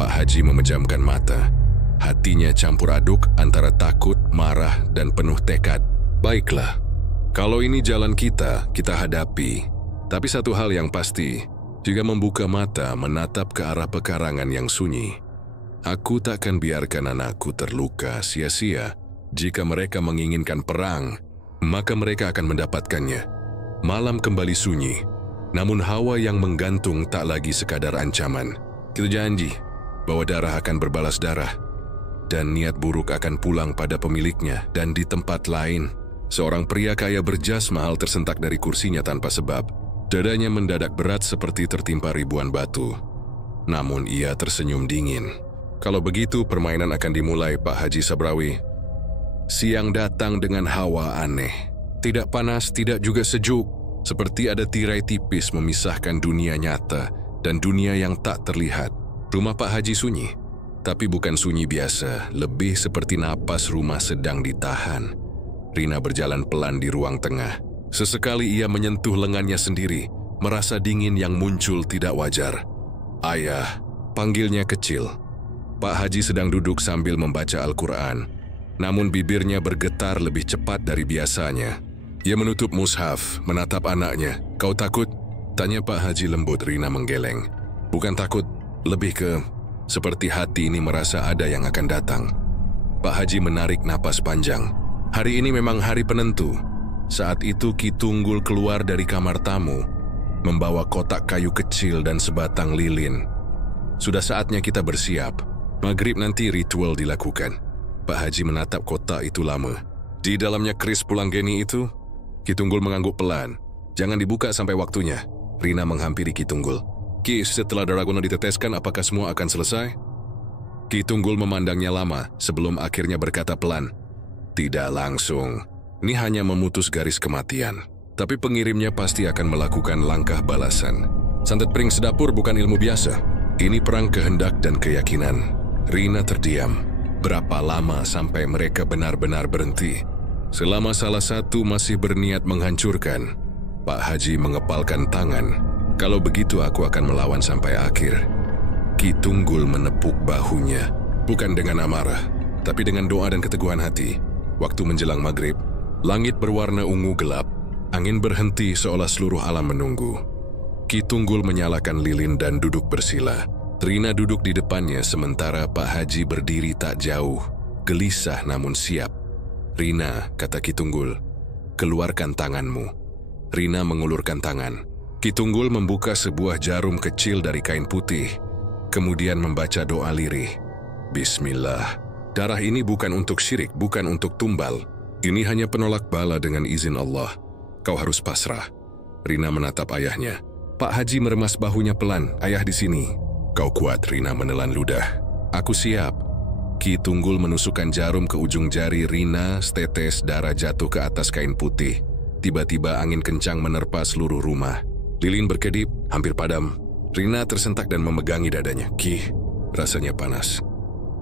Pak Haji memejamkan mata. Hatinya campur aduk antara takut, marah, dan penuh tekad. "Baiklah. Kalau ini jalan kita hadapi. Tapi satu hal yang pasti, jika membuka mata menatap ke arah pekarangan yang sunyi, aku takkan biarkan anakku terluka sia-sia. Jika mereka menginginkan perang, maka mereka akan mendapatkannya." Malam kembali sunyi, namun hawa yang menggantung tak lagi sekadar ancaman. Kita janji bahwa darah akan berbalas darah, dan niat buruk akan pulang pada pemiliknya. Dan di tempat lain, seorang pria kaya berjas mahal tersentak dari kursinya tanpa sebab. Dadanya mendadak berat seperti tertimpa ribuan batu. Namun ia tersenyum dingin. "Kalau begitu, permainan akan dimulai, Pak Haji Sabrawi." Siang datang dengan hawa aneh. Tidak panas, tidak juga sejuk. Seperti ada tirai tipis memisahkan dunia nyata dan dunia yang tak terlihat. Rumah Pak Haji sunyi. Tapi bukan sunyi biasa, lebih seperti napas rumah sedang ditahan. Rina berjalan pelan di ruang tengah. Sesekali ia menyentuh lengannya sendiri, merasa dingin yang muncul tidak wajar. "Ayah," panggilnya kecil. Pak Haji sedang duduk sambil membaca Al-Quran. Namun bibirnya bergetar lebih cepat dari biasanya. Ia menutup mushaf, menatap anaknya. "Kau takut?" tanya Pak Haji lembut. Rina menggeleng. "Bukan takut, lebih ke seperti hati ini merasa ada yang akan datang." Pak Haji menarik napas panjang. Hari ini memang hari penentu. Saat itu Ki Tunggul keluar dari kamar tamu, membawa kotak kayu kecil dan sebatang lilin. "Sudah saatnya kita bersiap. Maghrib nanti ritual dilakukan." Pak Haji menatap kotak itu lama. "Di dalamnya keris pulanggeni itu?" Ki Tunggul mengangguk pelan. "Jangan dibuka sampai waktunya." Rina menghampiri Ki Tunggul. "Ki, setelah Daraguna diteteskan, apakah semua akan selesai?" Ki Tunggul memandangnya lama sebelum akhirnya berkata pelan, "Tidak langsung. Ini hanya memutus garis kematian. Tapi pengirimnya pasti akan melakukan langkah balasan. Santet pring sedapur bukan ilmu biasa. Ini perang kehendak dan keyakinan." Rina terdiam. Berapa lama sampai mereka benar-benar berhenti? Selama salah satu masih berniat menghancurkan, Pak Haji mengepalkan tangan. "Kalau begitu aku akan melawan sampai akhir." Ki Tunggul menepuk bahunya, bukan dengan amarah, tapi dengan doa dan keteguhan hati. Waktu menjelang maghrib, langit berwarna ungu gelap, angin berhenti seolah seluruh alam menunggu. Ki Tunggul menyalakan lilin dan duduk bersila. Rina duduk di depannya sementara Pak Haji berdiri tak jauh, gelisah namun siap. "Rina," kata Ki Tunggul, "keluarkan tanganmu." Rina mengulurkan tangan. Ki Tunggul membuka sebuah jarum kecil dari kain putih, kemudian membaca doa lirih. "Bismillah. Darah ini bukan untuk syirik, bukan untuk tumbal. Ini hanya penolak bala dengan izin Allah. Kau harus pasrah." Rina menatap ayahnya. Pak Haji meremas bahunya pelan. "Ayah di sini." "Kau kuat." Rina menelan ludah. "Aku siap." Ki Tunggul menusukkan jarum ke ujung jari Rina, setetes darah jatuh ke atas kain putih. tiba-tiba angin kencang menerpa seluruh rumah. Lilin berkedip, hampir padam. Rina tersentak dan memegangi dadanya. Rasanya panas.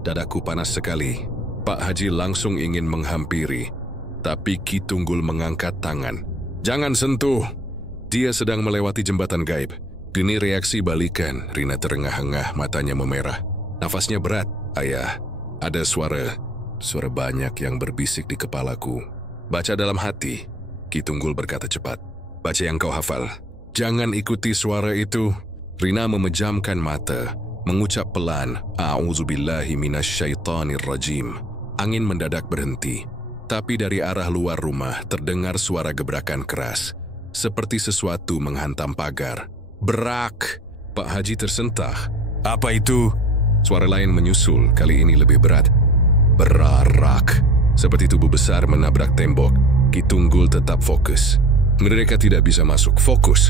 Dadaku panas sekali. Pak Haji langsung ingin menghampiri, tapi Ki Tunggul mengangkat tangan. Jangan sentuh. Dia sedang melewati jembatan gaib. Ini reaksi balikan. Rina terengah-engah, matanya memerah. Nafasnya berat. Ayah, ada suara banyak yang berbisik di kepalaku. Baca dalam hati. Ki Tunggul berkata cepat. Baca yang kau hafal. Jangan ikuti suara itu. Rina memejamkan mata, mengucap pelan, A'udzubillahi minasyaitonirrajim. Angin mendadak berhenti, tapi dari arah luar rumah terdengar suara gebrakan keras, seperti sesuatu menghantam pagar. Berak! Pak Haji tersentak. Apa itu? Suara lain menyusul, kali ini lebih berat. Berarak. Seperti tubuh besar menabrak tembok. Ki Tunggul tetap fokus. Mereka tidak bisa masuk. Fokus.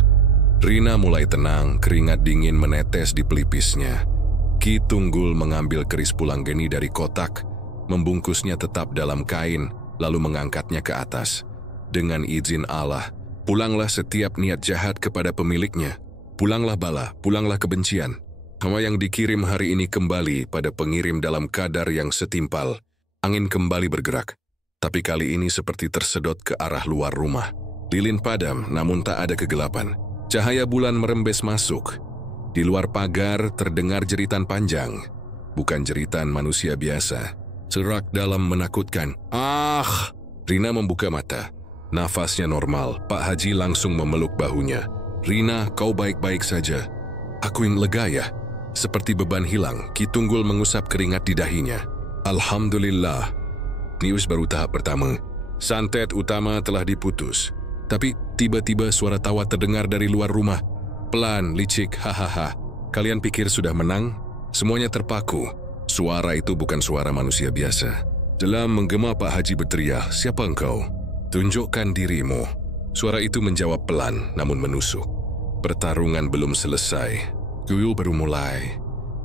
Rina mulai tenang, keringat dingin menetes di pelipisnya. Ki Tunggul mengambil keris pulanggeni dari kotak, membungkusnya tetap dalam kain, lalu mengangkatnya ke atas. Dengan izin Allah, pulanglah setiap niat jahat kepada pemiliknya. Pulanglah bala, pulanglah kebencian. Hawa yang dikirim hari ini kembali pada pengirim dalam kadar yang setimpal. Angin kembali bergerak, tapi kali ini seperti tersedot ke arah luar rumah. Lilin padam, namun tak ada kegelapan. Cahaya bulan merembes masuk. Di luar pagar terdengar jeritan panjang. Bukan jeritan manusia biasa. Serak dalam menakutkan. Rina membuka mata. Nafasnya normal. Pak Haji langsung memeluk bahunya. Rina, kau baik-baik saja. Aku yang lega ya. Seperti beban hilang, Ki Tunggul mengusap keringat di dahinya. Alhamdulillah. News baru tahap pertama. Santet utama telah diputus. Tapi tiba-tiba suara tawa terdengar dari luar rumah. Pelan, licik, hahaha. Kalian pikir sudah menang? Semuanya terpaku. Suara itu bukan suara manusia biasa. Dalam menggema Pak Haji berteriak, siapa engkau? Tunjukkan dirimu. Suara itu menjawab pelan, namun menusuk. Pertarungan belum selesai. Tuyul baru mulai.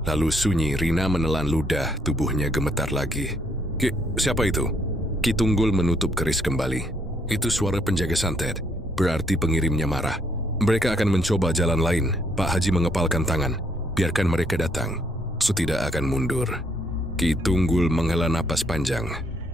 Lalu sunyi, Rina menelan ludah, tubuhnya gemetar lagi. Siapa itu? Ki Tunggul menutup keris kembali. Itu suara penjaga santet, berarti pengirimnya marah. Mereka akan mencoba jalan lain. Pak Haji mengepalkan tangan. Biarkan mereka datang. Su tidak akan mundur. Ki Tunggul menghela napas panjang.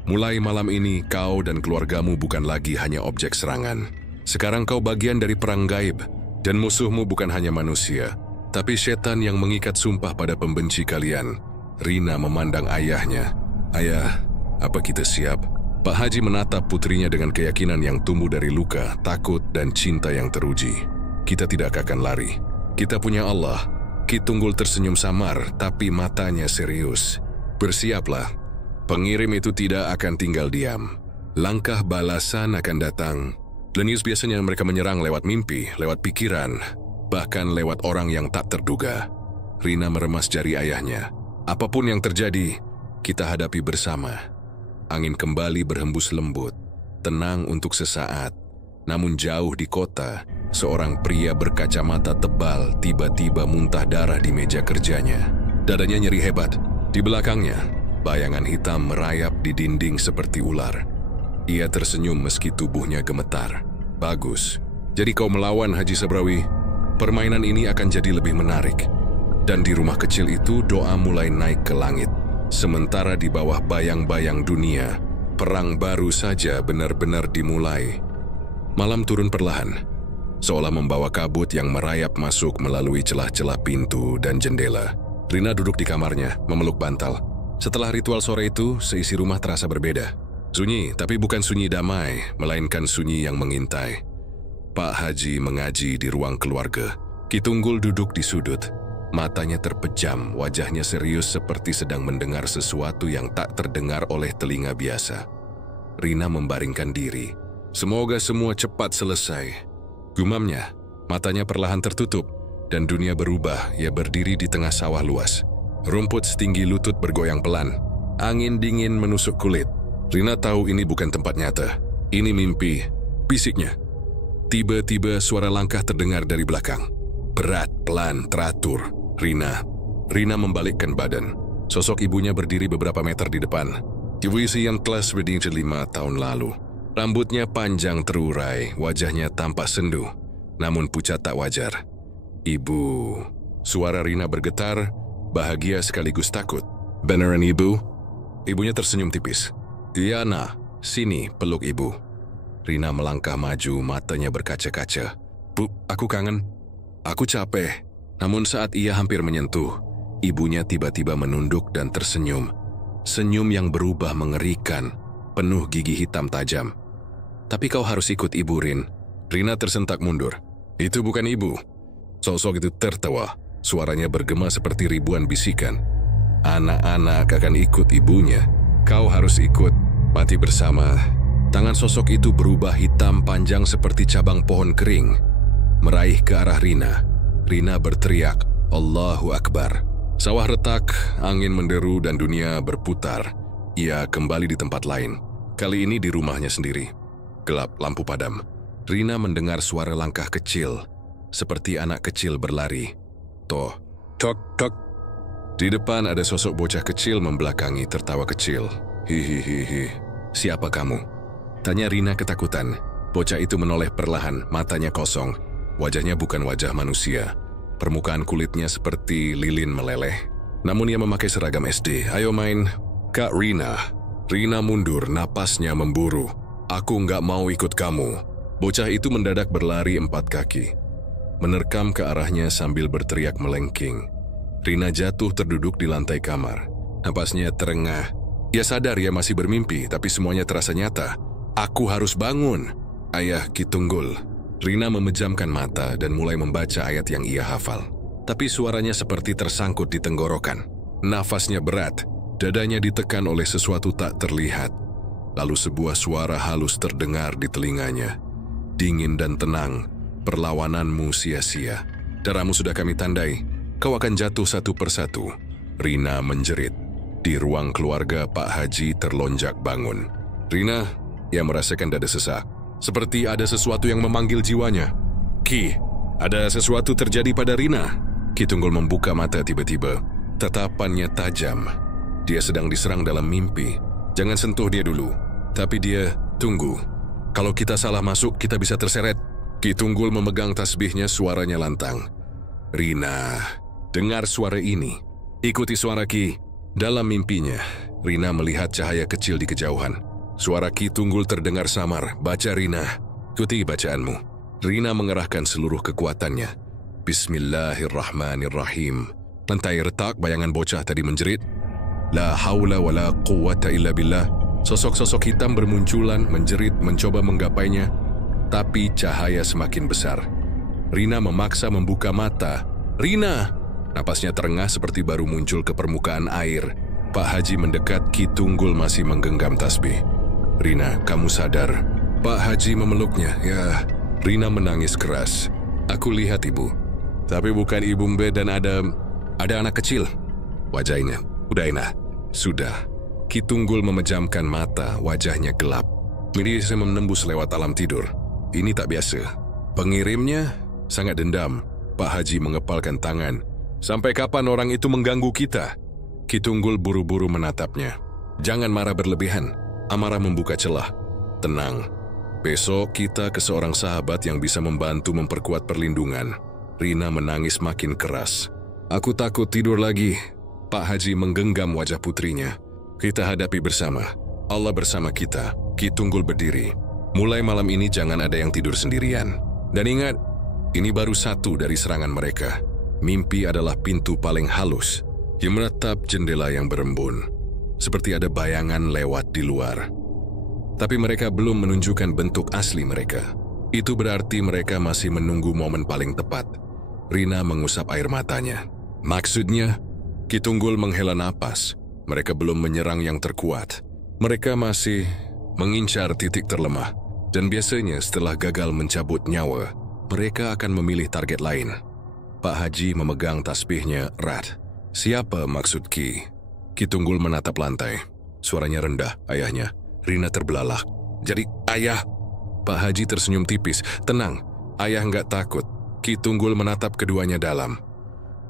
Mulai malam ini, kau dan keluargamu bukan lagi hanya objek serangan. Sekarang kau bagian dari perang gaib. Dan musuhmu bukan hanya manusia, tapi setan yang mengikat sumpah pada pembenci kalian. Rina memandang ayahnya. Ayah, apa kita siap? Pak Haji menatap putrinya dengan keyakinan yang tumbuh dari luka, takut, dan cinta yang teruji. Kita tidak akan lari. Kita punya Allah. Ki Tunggul tersenyum samar, tapi matanya serius. Bersiaplah. Pengirim itu tidak akan tinggal diam. Langkah balasan akan datang. Lenius biasanya mereka menyerang lewat mimpi, lewat pikiran, bahkan lewat orang yang tak terduga. Rina meremas jari ayahnya. Apapun yang terjadi, kita hadapi bersama. Angin kembali berhembus lembut, tenang untuk sesaat. Namun jauh di kota, seorang pria berkacamata tebal tiba-tiba muntah darah di meja kerjanya. Dadanya nyeri hebat. Di belakangnya, bayangan hitam merayap di dinding seperti ular. Ia tersenyum meski tubuhnya gemetar. Bagus. Jadi kau melawan Haji Sabrawi. Permainan ini akan jadi lebih menarik. Dan di rumah kecil itu doa mulai naik ke langit. Sementara di bawah bayang-bayang dunia, perang baru saja benar-benar dimulai. Malam turun perlahan, seolah membawa kabut yang merayap masuk melalui celah-celah pintu dan jendela. Rina duduk di kamarnya, memeluk bantal. Setelah ritual sore itu, seisi rumah terasa berbeda. Sunyi, tapi bukan sunyi damai, melainkan sunyi yang mengintai. Pak Haji mengaji di ruang keluarga. Ki Tunggul duduk di sudut. Matanya terpejam, wajahnya serius seperti sedang mendengar sesuatu yang tak terdengar oleh telinga biasa. Rina membaringkan diri. Semoga semua cepat selesai. Gumamnya, matanya perlahan tertutup, dan dunia berubah. Ia berdiri di tengah sawah luas. Rumput setinggi lutut bergoyang pelan. Angin dingin menusuk kulit. Rina tahu ini bukan tempat nyata. Ini mimpi. Bisiknya. Tiba-tiba suara langkah terdengar dari belakang. Berat, pelan, teratur. Rina membalikkan badan. Sosok ibunya berdiri beberapa meter di depan. Ibu isi yang telah berdiri 5 tahun lalu. Rambutnya panjang terurai, wajahnya tampak sendu, namun pucat tak wajar. Ibu. Suara Rina bergetar, bahagia sekaligus takut. Beneran ibu? Ibunya tersenyum tipis. Iya nak, sini peluk ibu. Rina melangkah maju, matanya berkaca-kaca. Bu, aku kangen. Aku capek. Namun saat ia hampir menyentuh, ibunya tiba-tiba menunduk dan tersenyum. Senyum yang berubah mengerikan, penuh gigi hitam tajam. Tapi kau harus ikut ibu, Rin. Rina tersentak mundur. Itu bukan ibu. Sosok itu tertawa. Suaranya bergema seperti ribuan bisikan. Anak-anak akan ikut ibunya. Kau harus ikut. Mati bersama. Tangan sosok itu berubah hitam panjang seperti cabang pohon kering. Meraih ke arah Rina. Rina berteriak, Allahu Akbar. Sawah retak, angin menderu dan dunia berputar. Ia kembali di tempat lain. Kali ini di rumahnya sendiri. Gelap, lampu padam. Rina mendengar suara langkah kecil, seperti anak kecil berlari. Toh, tok, tok. Di depan ada sosok bocah kecil membelakangi tertawa kecil. Hihihihi. Siapa kamu? Tanya Rina ketakutan. Bocah itu menoleh perlahan, matanya kosong. Wajahnya bukan wajah manusia. Permukaan kulitnya seperti lilin meleleh. Namun ia memakai seragam SD. Ayo main. Kak Rina. Rina mundur, napasnya memburu. Aku nggak mau ikut kamu. Bocah itu mendadak berlari 4 kaki. Menerkam ke arahnya sambil berteriak melengking. Rina jatuh terduduk di lantai kamar. Napasnya terengah. Ia sadar ia masih bermimpi, tapi semuanya terasa nyata. Aku harus bangun. Ayah Ki Tunggul. Rina memejamkan mata dan mulai membaca ayat yang ia hafal. Tapi suaranya seperti tersangkut di tenggorokan. Nafasnya berat, dadanya ditekan oleh sesuatu tak terlihat. Lalu sebuah suara halus terdengar di telinganya. Dingin dan tenang, perlawananmu sia-sia. Darahmu sudah kami tandai, kau akan jatuh satu persatu. Rina menjerit. Di ruang keluarga, Pak Haji terlonjak bangun. Rina, ia merasakan dada sesak. Seperti ada sesuatu yang memanggil jiwanya. Ki, ada sesuatu terjadi pada Rina. Ki Tunggul membuka mata tiba-tiba. Tatapannya tajam. Dia sedang diserang dalam mimpi. Jangan sentuh dia dulu. Tapi dia, tunggu. Kalau kita salah masuk, kita bisa terseret. Ki Tunggul memegang tasbihnya, suaranya lantang. Rina, dengar suara ini. Ikuti suara Ki. Dalam mimpinya, Rina melihat cahaya kecil di kejauhan. Suara Ki Tunggul terdengar samar. Baca Rina. Ikuti bacaanmu. Rina mengerahkan seluruh kekuatannya. Bismillahirrahmanirrahim. Lantai retak, bayangan bocah tadi menjerit. La haula wa la quwata illa billah. Sosok-sosok hitam bermunculan, menjerit, mencoba menggapainya. Tapi cahaya semakin besar. Rina memaksa membuka mata. Rina! Napasnya terengah seperti baru muncul ke permukaan air. Pak Haji mendekat, Ki Tunggul masih menggenggam tasbih. Rina, kamu sadar? Pak Haji memeluknya. Ya, Rina menangis keras. Aku lihat ibu. Tapi bukan ibu Mbe dan ada anak kecil. Wajahnya, udah Ina. Sudah. Ki Tunggul memejamkan mata, wajahnya gelap. Mirisnya menembus lewat alam tidur. Ini tak biasa. Pengirimnya sangat dendam. Pak Haji mengepalkan tangan. Sampai kapan orang itu mengganggu kita? Ki Tunggul buru-buru menatapnya. Jangan marah berlebihan. Amarah membuka celah. Tenang. Besok kita ke seorang sahabat yang bisa membantu memperkuat perlindungan. Rina menangis makin keras. Aku takut tidur lagi. Pak Haji menggenggam wajah putrinya. Kita hadapi bersama. Allah bersama kita. Ki Tunggul berdiri. Mulai malam ini jangan ada yang tidur sendirian. Dan ingat, ini baru satu dari serangan mereka. Mimpi adalah pintu paling halus yang menatap jendela yang berembun. Seperti ada bayangan lewat di luar. Tapi mereka belum menunjukkan bentuk asli mereka. Itu berarti mereka masih menunggu momen paling tepat. Rina mengusap air matanya. Maksudnya, Ki Tunggul menghela napas. Mereka belum menyerang yang terkuat. Mereka masih mengincar titik terlemah. Dan biasanya setelah gagal mencabut nyawa, mereka akan memilih target lain. Pak Haji memegang tasbihnya erat. Siapa maksud Ki? Ki Tunggul menatap lantai. Suaranya rendah, ayahnya. Rina terbelalak. Jadi, ayah? Pak Haji tersenyum tipis. Tenang, ayah nggak takut. Ki Tunggul menatap keduanya dalam.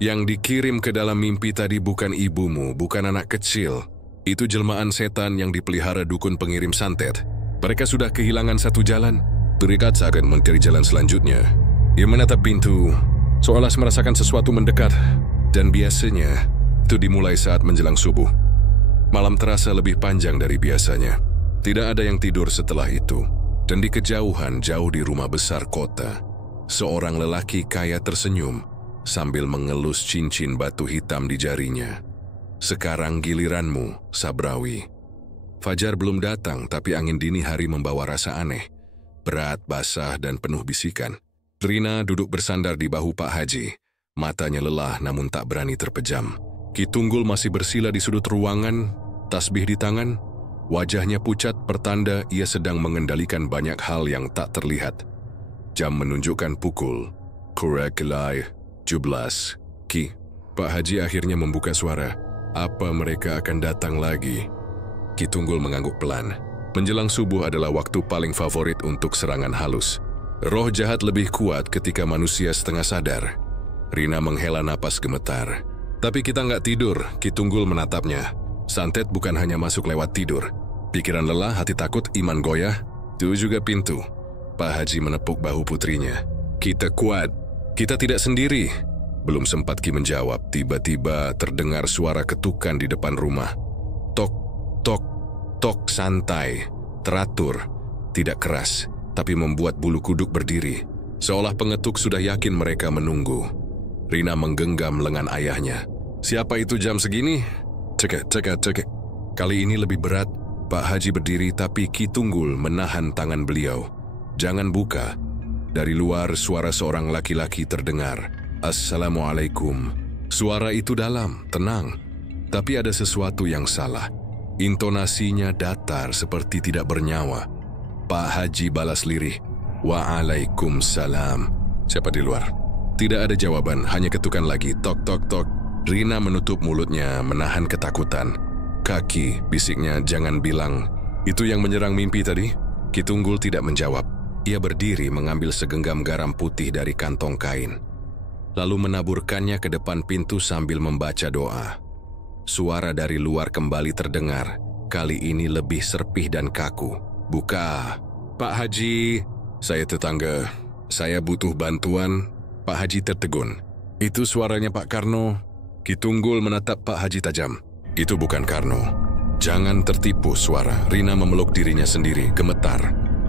Yang dikirim ke dalam mimpi tadi bukan ibumu, bukan anak kecil. Itu jelmaan setan yang dipelihara dukun pengirim santet. Mereka sudah kehilangan satu jalan. Terikat seakan mencari jalan selanjutnya. Ia menatap pintu, seolah merasakan sesuatu mendekat. Dan biasanya, itu dimulai saat menjelang subuh. Malam terasa lebih panjang dari biasanya. Tidak ada yang tidur setelah itu. Dan di kejauhan, jauh di rumah besar kota, seorang lelaki kaya tersenyum sambil mengelus cincin batu hitam di jarinya. Sekarang giliranmu, Sabrawi. Fajar belum datang, tapi angin dini hari membawa rasa aneh. Berat, basah, dan penuh bisikan. Rina duduk bersandar di bahu Pak Haji. Matanya lelah namun tak berani terpejam. Ki Tunggul masih bersila di sudut ruangan, tasbih di tangan. Wajahnya pucat pertanda ia sedang mengendalikan banyak hal yang tak terlihat. Jam menunjukkan pukul. Kurekelai 17. Ki, Pak Haji akhirnya membuka suara. Apa mereka akan datang lagi? Ki Tunggul mengangguk pelan. Menjelang subuh adalah waktu paling favorit untuk serangan halus. Roh jahat lebih kuat ketika manusia setengah sadar. Rina menghela napas gemetar. Tapi kita nggak tidur, Ki Tunggul menatapnya. Santet bukan hanya masuk lewat tidur. Pikiran lelah, hati takut, iman goyah. Itu juga pintu. Pak Haji menepuk bahu putrinya. Kita kuat. Kita tidak sendiri. Belum sempat Ki menjawab, tiba-tiba terdengar suara ketukan di depan rumah. Tok, tok, tok santai, teratur, tidak keras, tapi membuat bulu kuduk berdiri. Seolah pengetuk sudah yakin mereka menunggu. Rina menggenggam lengan ayahnya. Siapa itu jam segini? Cekek. Kali ini lebih berat. Pak Haji berdiri tapi Ki Tunggul menahan tangan beliau. Jangan buka. Dari luar suara seorang laki-laki terdengar. Assalamualaikum. Suara itu dalam, tenang. Tapi ada sesuatu yang salah. Intonasinya datar seperti tidak bernyawa. Pak Haji balas lirih. Waalaikumsalam. Siapa di luar? Tidak ada jawaban, hanya ketukan lagi. Tok, tok, tok. Rina menutup mulutnya, menahan ketakutan. Kaki, bisiknya, jangan bilang. Itu yang menyerang mimpi tadi? Ki Tunggul tidak menjawab. Ia berdiri mengambil segenggam garam putih dari kantong kain. Lalu menaburkannya ke depan pintu sambil membaca doa. Suara dari luar kembali terdengar. Kali ini lebih serpih dan kaku. Buka. Pak Haji. Saya tetangga. Saya butuh bantuan. Pak Haji tertegun. Itu suaranya Pak Karno. Ki Tunggul menatap Pak Haji tajam. Itu bukan Karno. Jangan tertipu suara. Rina memeluk dirinya sendiri, gemetar.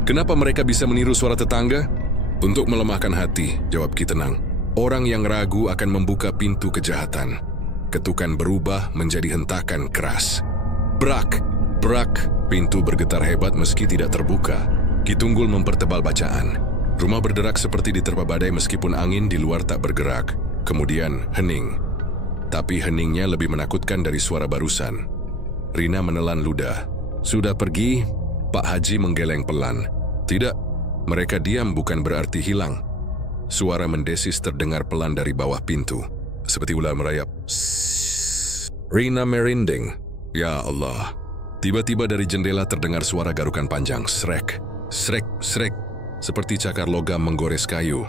Kenapa mereka bisa meniru suara tetangga? Untuk melemahkan hati, jawab Ki tenang. Orang yang ragu akan membuka pintu kejahatan. Ketukan berubah menjadi hentakan keras. Brak, brak. Pintu bergetar hebat meski tidak terbuka. Ki Tunggul mempertebal bacaan. Rumah berderak seperti diterpa badai meskipun angin di luar tak bergerak. Kemudian hening. Tapi heningnya lebih menakutkan dari suara barusan. Rina menelan ludah. Sudah pergi? Pak Haji menggeleng pelan. Tidak, mereka diam bukan berarti hilang. Suara mendesis terdengar pelan dari bawah pintu. Seperti ular merayap. Sss. Rina merinding. Ya Allah. Tiba-tiba dari jendela terdengar suara garukan panjang. Srek, srek, srek. Seperti cakar logam menggores kayu.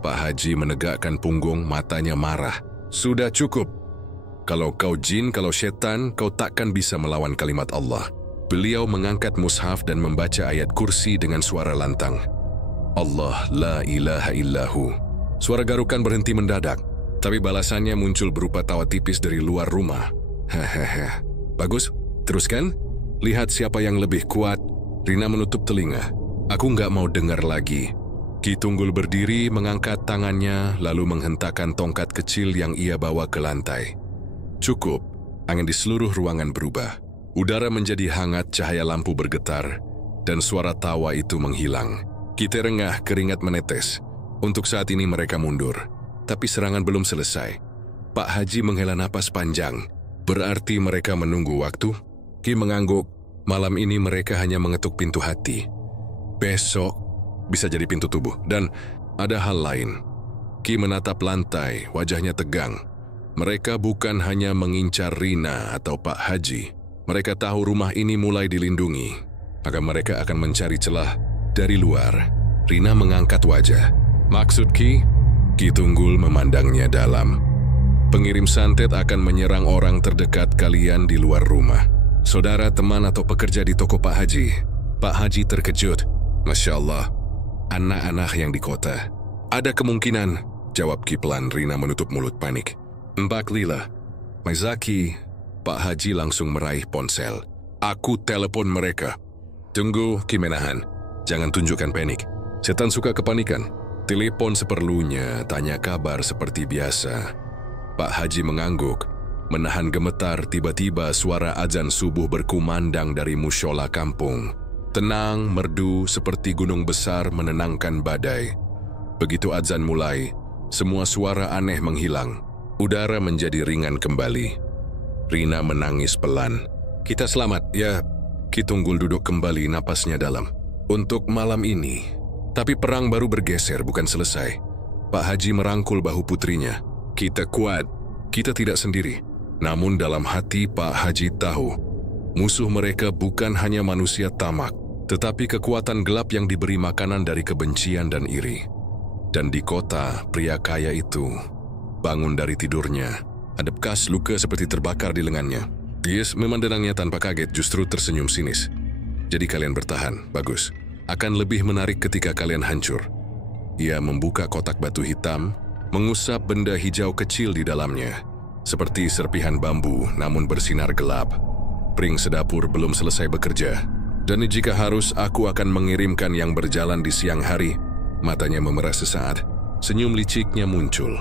Pak Haji menegakkan punggung, matanya marah. Sudah cukup. Kalau kau jin, kalau setan, kau takkan bisa melawan kalimat Allah. Beliau mengangkat mushaf dan membaca ayat kursi dengan suara lantang. Allah la ilaha illahu. Suara garukan berhenti mendadak, tapi balasannya muncul berupa tawa tipis dari luar rumah. Hehehe. Bagus, teruskan. Lihat siapa yang lebih kuat. Rina menutup telinga. Aku nggak mau dengar lagi. Ki Tunggul berdiri, mengangkat tangannya, lalu menghentakkan tongkat kecil yang ia bawa ke lantai. Cukup, angin di seluruh ruangan berubah. Udara menjadi hangat, cahaya lampu bergetar, dan suara tawa itu menghilang. Ki terengah, keringat menetes. Untuk saat ini mereka mundur, tapi serangan belum selesai. Pak Haji menghela napas panjang. Berarti mereka menunggu waktu? Ki mengangguk. Malam ini mereka hanya mengetuk pintu hati. Besok bisa jadi pintu tubuh, dan ada hal lain. Ki menatap lantai, wajahnya tegang. Mereka bukan hanya mengincar Rina atau Pak Haji. Mereka tahu rumah ini mulai dilindungi, maka mereka akan mencari celah dari luar. Rina mengangkat wajah. Maksud Ki? Ki Tunggul memandangnya dalam. Pengirim santet akan menyerang orang terdekat kalian di luar rumah. Saudara, teman, atau pekerja di toko Pak Haji. Pak Haji terkejut. Masya Allah, anak-anak yang di kota. Ada kemungkinan, jawab Kiplan. Rina menutup mulut panik. Mbak Lila, Maizaki, Pak Haji langsung meraih ponsel. Aku telepon mereka. Tunggu, Kimenahan. Jangan tunjukkan panik. Setan suka kepanikan. Telepon seperlunya, tanya kabar seperti biasa. Pak Haji mengangguk, menahan gemetar. Tiba-tiba suara azan subuh berkumandang dari musyola kampung. Tenang, merdu seperti gunung besar menenangkan badai. Begitu azan mulai, semua suara aneh menghilang. Udara menjadi ringan kembali. Rina menangis pelan. Kita selamat, ya. Kitunggul duduk kembali, napasnya dalam. Untuk malam ini. Tapi perang baru bergeser, bukan selesai. Pak Haji merangkul bahu putrinya. Kita kuat, kita tidak sendiri. Namun dalam hati Pak Haji tahu, musuh mereka bukan hanya manusia tamak, tetapi kekuatan gelap yang diberi makanan dari kebencian dan iri. Dan di kota, pria kaya itu bangun dari tidurnya. Ada bekas luka seperti terbakar di lengannya. Dia memandangnya tanpa kaget, justru tersenyum sinis. Jadi kalian bertahan, bagus. Akan lebih menarik ketika kalian hancur. Ia membuka kotak batu hitam, mengusap benda hijau kecil di dalamnya. Seperti serpihan bambu, namun bersinar gelap. Pring sedapur belum selesai bekerja. Dan jika harus, aku akan mengirimkan yang berjalan di siang hari. Matanya memerah sesaat. Senyum liciknya muncul.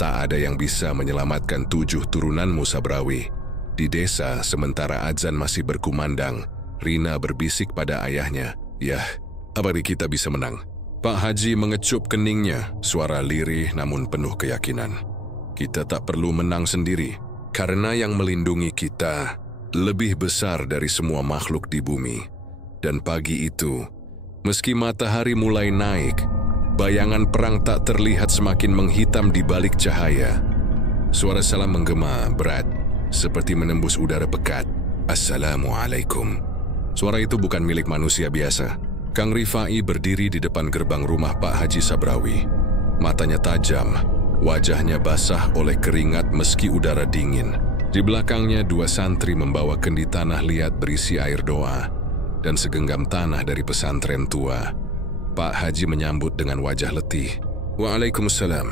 Tak ada yang bisa menyelamatkan 7 turunanmu, Sabrawi. Di desa, sementara azan masih berkumandang, Rina berbisik pada ayahnya, "Yah, apa kita bisa menang?" Pak Haji mengecup keningnya, suara lirih namun penuh keyakinan. Kita tak perlu menang sendiri, karena yang melindungi kita lebih besar dari semua makhluk di bumi. Dan pagi itu, meski matahari mulai naik, bayangan perang tak terlihat semakin menghitam di balik cahaya. Suara salam menggema berat, seperti menembus udara pekat. Assalamualaikum. Suara itu bukan milik manusia biasa. Kang Rifai berdiri di depan gerbang rumah Pak Haji Sabrawi. Matanya tajam, wajahnya basah oleh keringat meski udara dingin. Di belakangnya 2 santri membawa kendi tanah liat berisi air doa dan segenggam tanah dari pesantren tua. Pak Haji menyambut dengan wajah letih. Waalaikumsalam.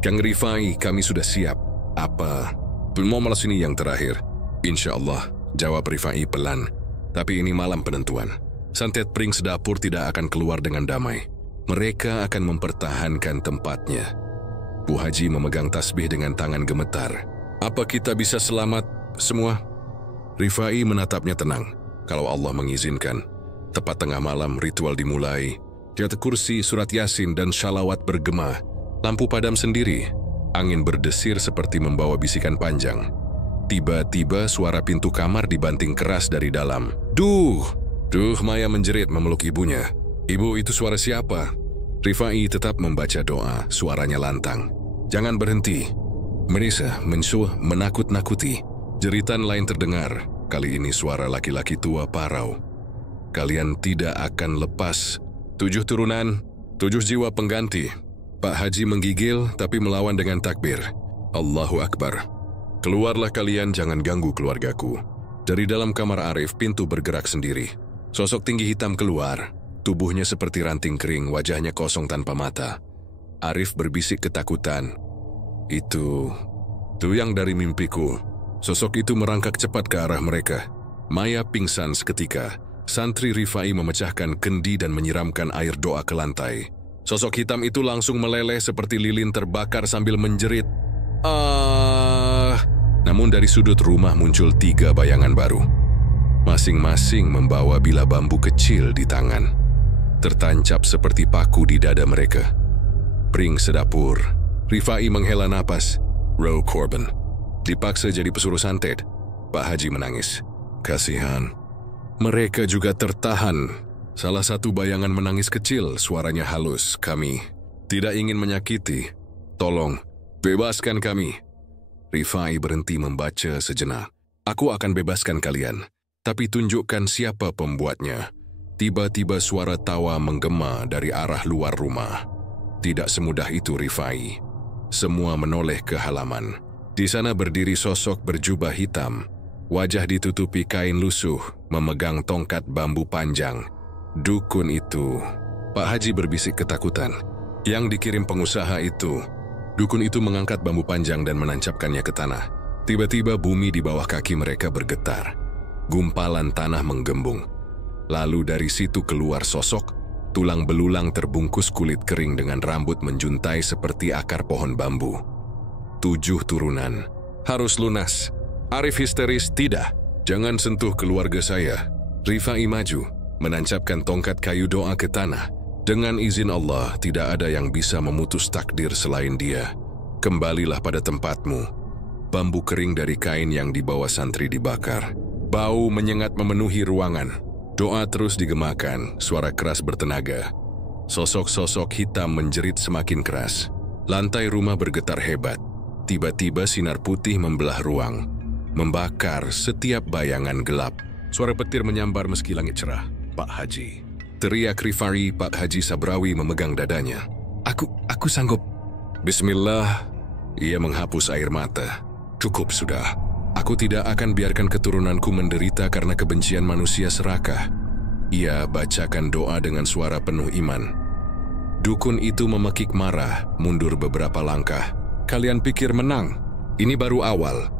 Kang Rifai, kami sudah siap. Apa? Belum mau malas ini yang terakhir. Insya Allah, jawab Rifai pelan. Tapi ini malam penentuan. Santet Pring sedapur tidak akan keluar dengan damai. Mereka akan mempertahankan tempatnya. Bu Haji memegang tasbih dengan tangan gemetar. Apa kita bisa selamat semua? Rifai menatapnya tenang. Kalau Allah mengizinkan. Tepat tengah malam ritual dimulai. Di atas kursi, surat Yasin dan shalawat bergema. Lampu padam sendiri. Angin berdesir seperti membawa bisikan panjang. Tiba-tiba suara pintu kamar dibanting keras dari dalam. Duh! Duh, Maya menjerit memeluk ibunya. Ibu, itu suara siapa? Rifai tetap membaca doa, suaranya lantang. Jangan berhenti. Menisa, mensuh, menakut-nakuti. Jeritan lain terdengar. Kali ini suara laki-laki tua parau. Kalian tidak akan lepas. 7 turunan, 7 jiwa pengganti. Pak Haji menggigil tapi melawan dengan takbir. Allahu Akbar. Keluarlah kalian, jangan ganggu keluargaku. Dari dalam kamar Arif, pintu bergerak sendiri. Sosok tinggi hitam keluar. Tubuhnya seperti ranting kering, wajahnya kosong tanpa mata. Arif berbisik ketakutan. Itu yang dari mimpiku. Sosok itu merangkak cepat ke arah mereka. Maya pingsan seketika. Santri Rifai memecahkan kendi dan menyiramkan air doa ke lantai. Sosok hitam itu langsung meleleh seperti lilin terbakar sambil menjerit. Namun dari sudut rumah muncul 3 bayangan baru. Masing-masing membawa bila bambu kecil di tangan. Tertancap seperti paku di dada mereka. Pring sedapur. Rifai menghela napas. Row Corbin. Dipaksa jadi pesuruh santet. Pak Haji menangis. Kasihan. Mereka juga tertahan. Salah satu bayangan menangis kecil, suaranya halus. Kami tidak ingin menyakiti. Tolong, bebaskan kami. Rifai berhenti membaca sejenak. Aku akan bebaskan kalian, tapi tunjukkan siapa pembuatnya. Tiba-tiba suara tawa menggema dari arah luar rumah. Tidak semudah itu, Rifai. Semua menoleh ke halaman. Di sana berdiri sosok berjubah hitam. Wajah ditutupi kain lusuh, memegang tongkat bambu panjang. Dukun itu, Pak Haji berbisik ketakutan. Yang dikirim pengusaha itu. Dukun itu mengangkat bambu panjang dan menancapkannya ke tanah. Tiba-tiba bumi di bawah kaki mereka bergetar. Gumpalan tanah menggembung. Lalu dari situ keluar sosok, tulang belulang terbungkus kulit kering dengan rambut menjuntai seperti akar pohon bambu. 7 turunan. Harus lunas. Arif histeris, tidak. Jangan sentuh keluarga saya. Rifai maju, menancapkan tongkat kayu doa ke tanah. Dengan izin Allah, tidak ada yang bisa memutus takdir selain Dia. Kembalilah pada tempatmu. Bambu kering dari kain yang dibawa santri dibakar. Bau menyengat memenuhi ruangan. Doa terus digemakan, suara keras bertenaga. Sosok-sosok hitam menjerit semakin keras. Lantai rumah bergetar hebat. Tiba-tiba sinar putih membelah ruang, membakar setiap bayangan gelap. Suara petir menyambar meski langit cerah. Pak Haji. Teriak Rifai. Pak Haji Sabrawi memegang dadanya. Aku sanggup. Bismillah. Ia menghapus air mata. Cukup sudah. Aku tidak akan biarkan keturunanku menderita karena kebencian manusia serakah. Ia bacakan doa dengan suara penuh iman. Dukun itu memekik marah, mundur beberapa langkah. Kalian pikir menang? Ini baru awal.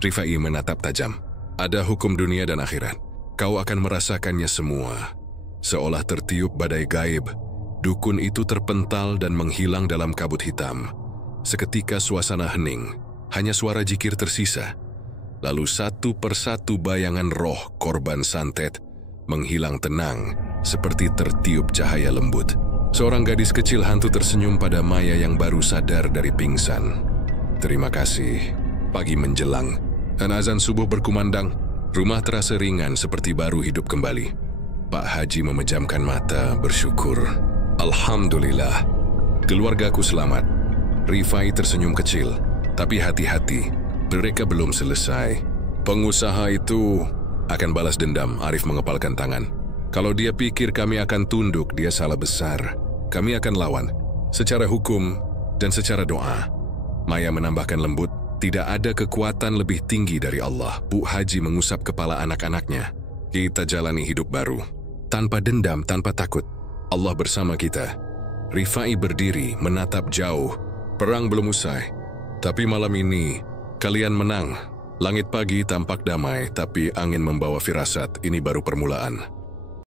Rifai menatap tajam. Ada hukum dunia dan akhirat. Kau akan merasakannya semua. Seolah tertiup badai gaib, dukun itu terpental dan menghilang dalam kabut hitam. Seketika suasana hening, hanya suara jikir tersisa. Lalu satu persatu bayangan roh korban santet menghilang tenang, seperti tertiup cahaya lembut. Seorang gadis kecil hantu tersenyum pada Maya yang baru sadar dari pingsan. Terima kasih. Pagi menjelang, dan azan subuh berkumandang. Rumah terasa ringan seperti baru hidup kembali. Pak Haji memejamkan mata, bersyukur. Alhamdulillah, keluargaku selamat. Rifai tersenyum kecil, tapi hati-hati, mereka belum selesai. Pengusaha itu akan balas dendam. Arif mengepalkan tangan. Kalau dia pikir kami akan tunduk, dia salah besar. Kami akan lawan, secara hukum dan secara doa. Maya menambahkan lembut, tidak ada kekuatan lebih tinggi dari Allah. Bu Haji mengusap kepala anak-anaknya. Kita jalani hidup baru, tanpa dendam, tanpa takut. Allah bersama kita. Rifai berdiri, menatap jauh. Perang belum usai, tapi malam ini kalian menang. Langit pagi tampak damai, tapi angin membawa firasat. Ini baru permulaan.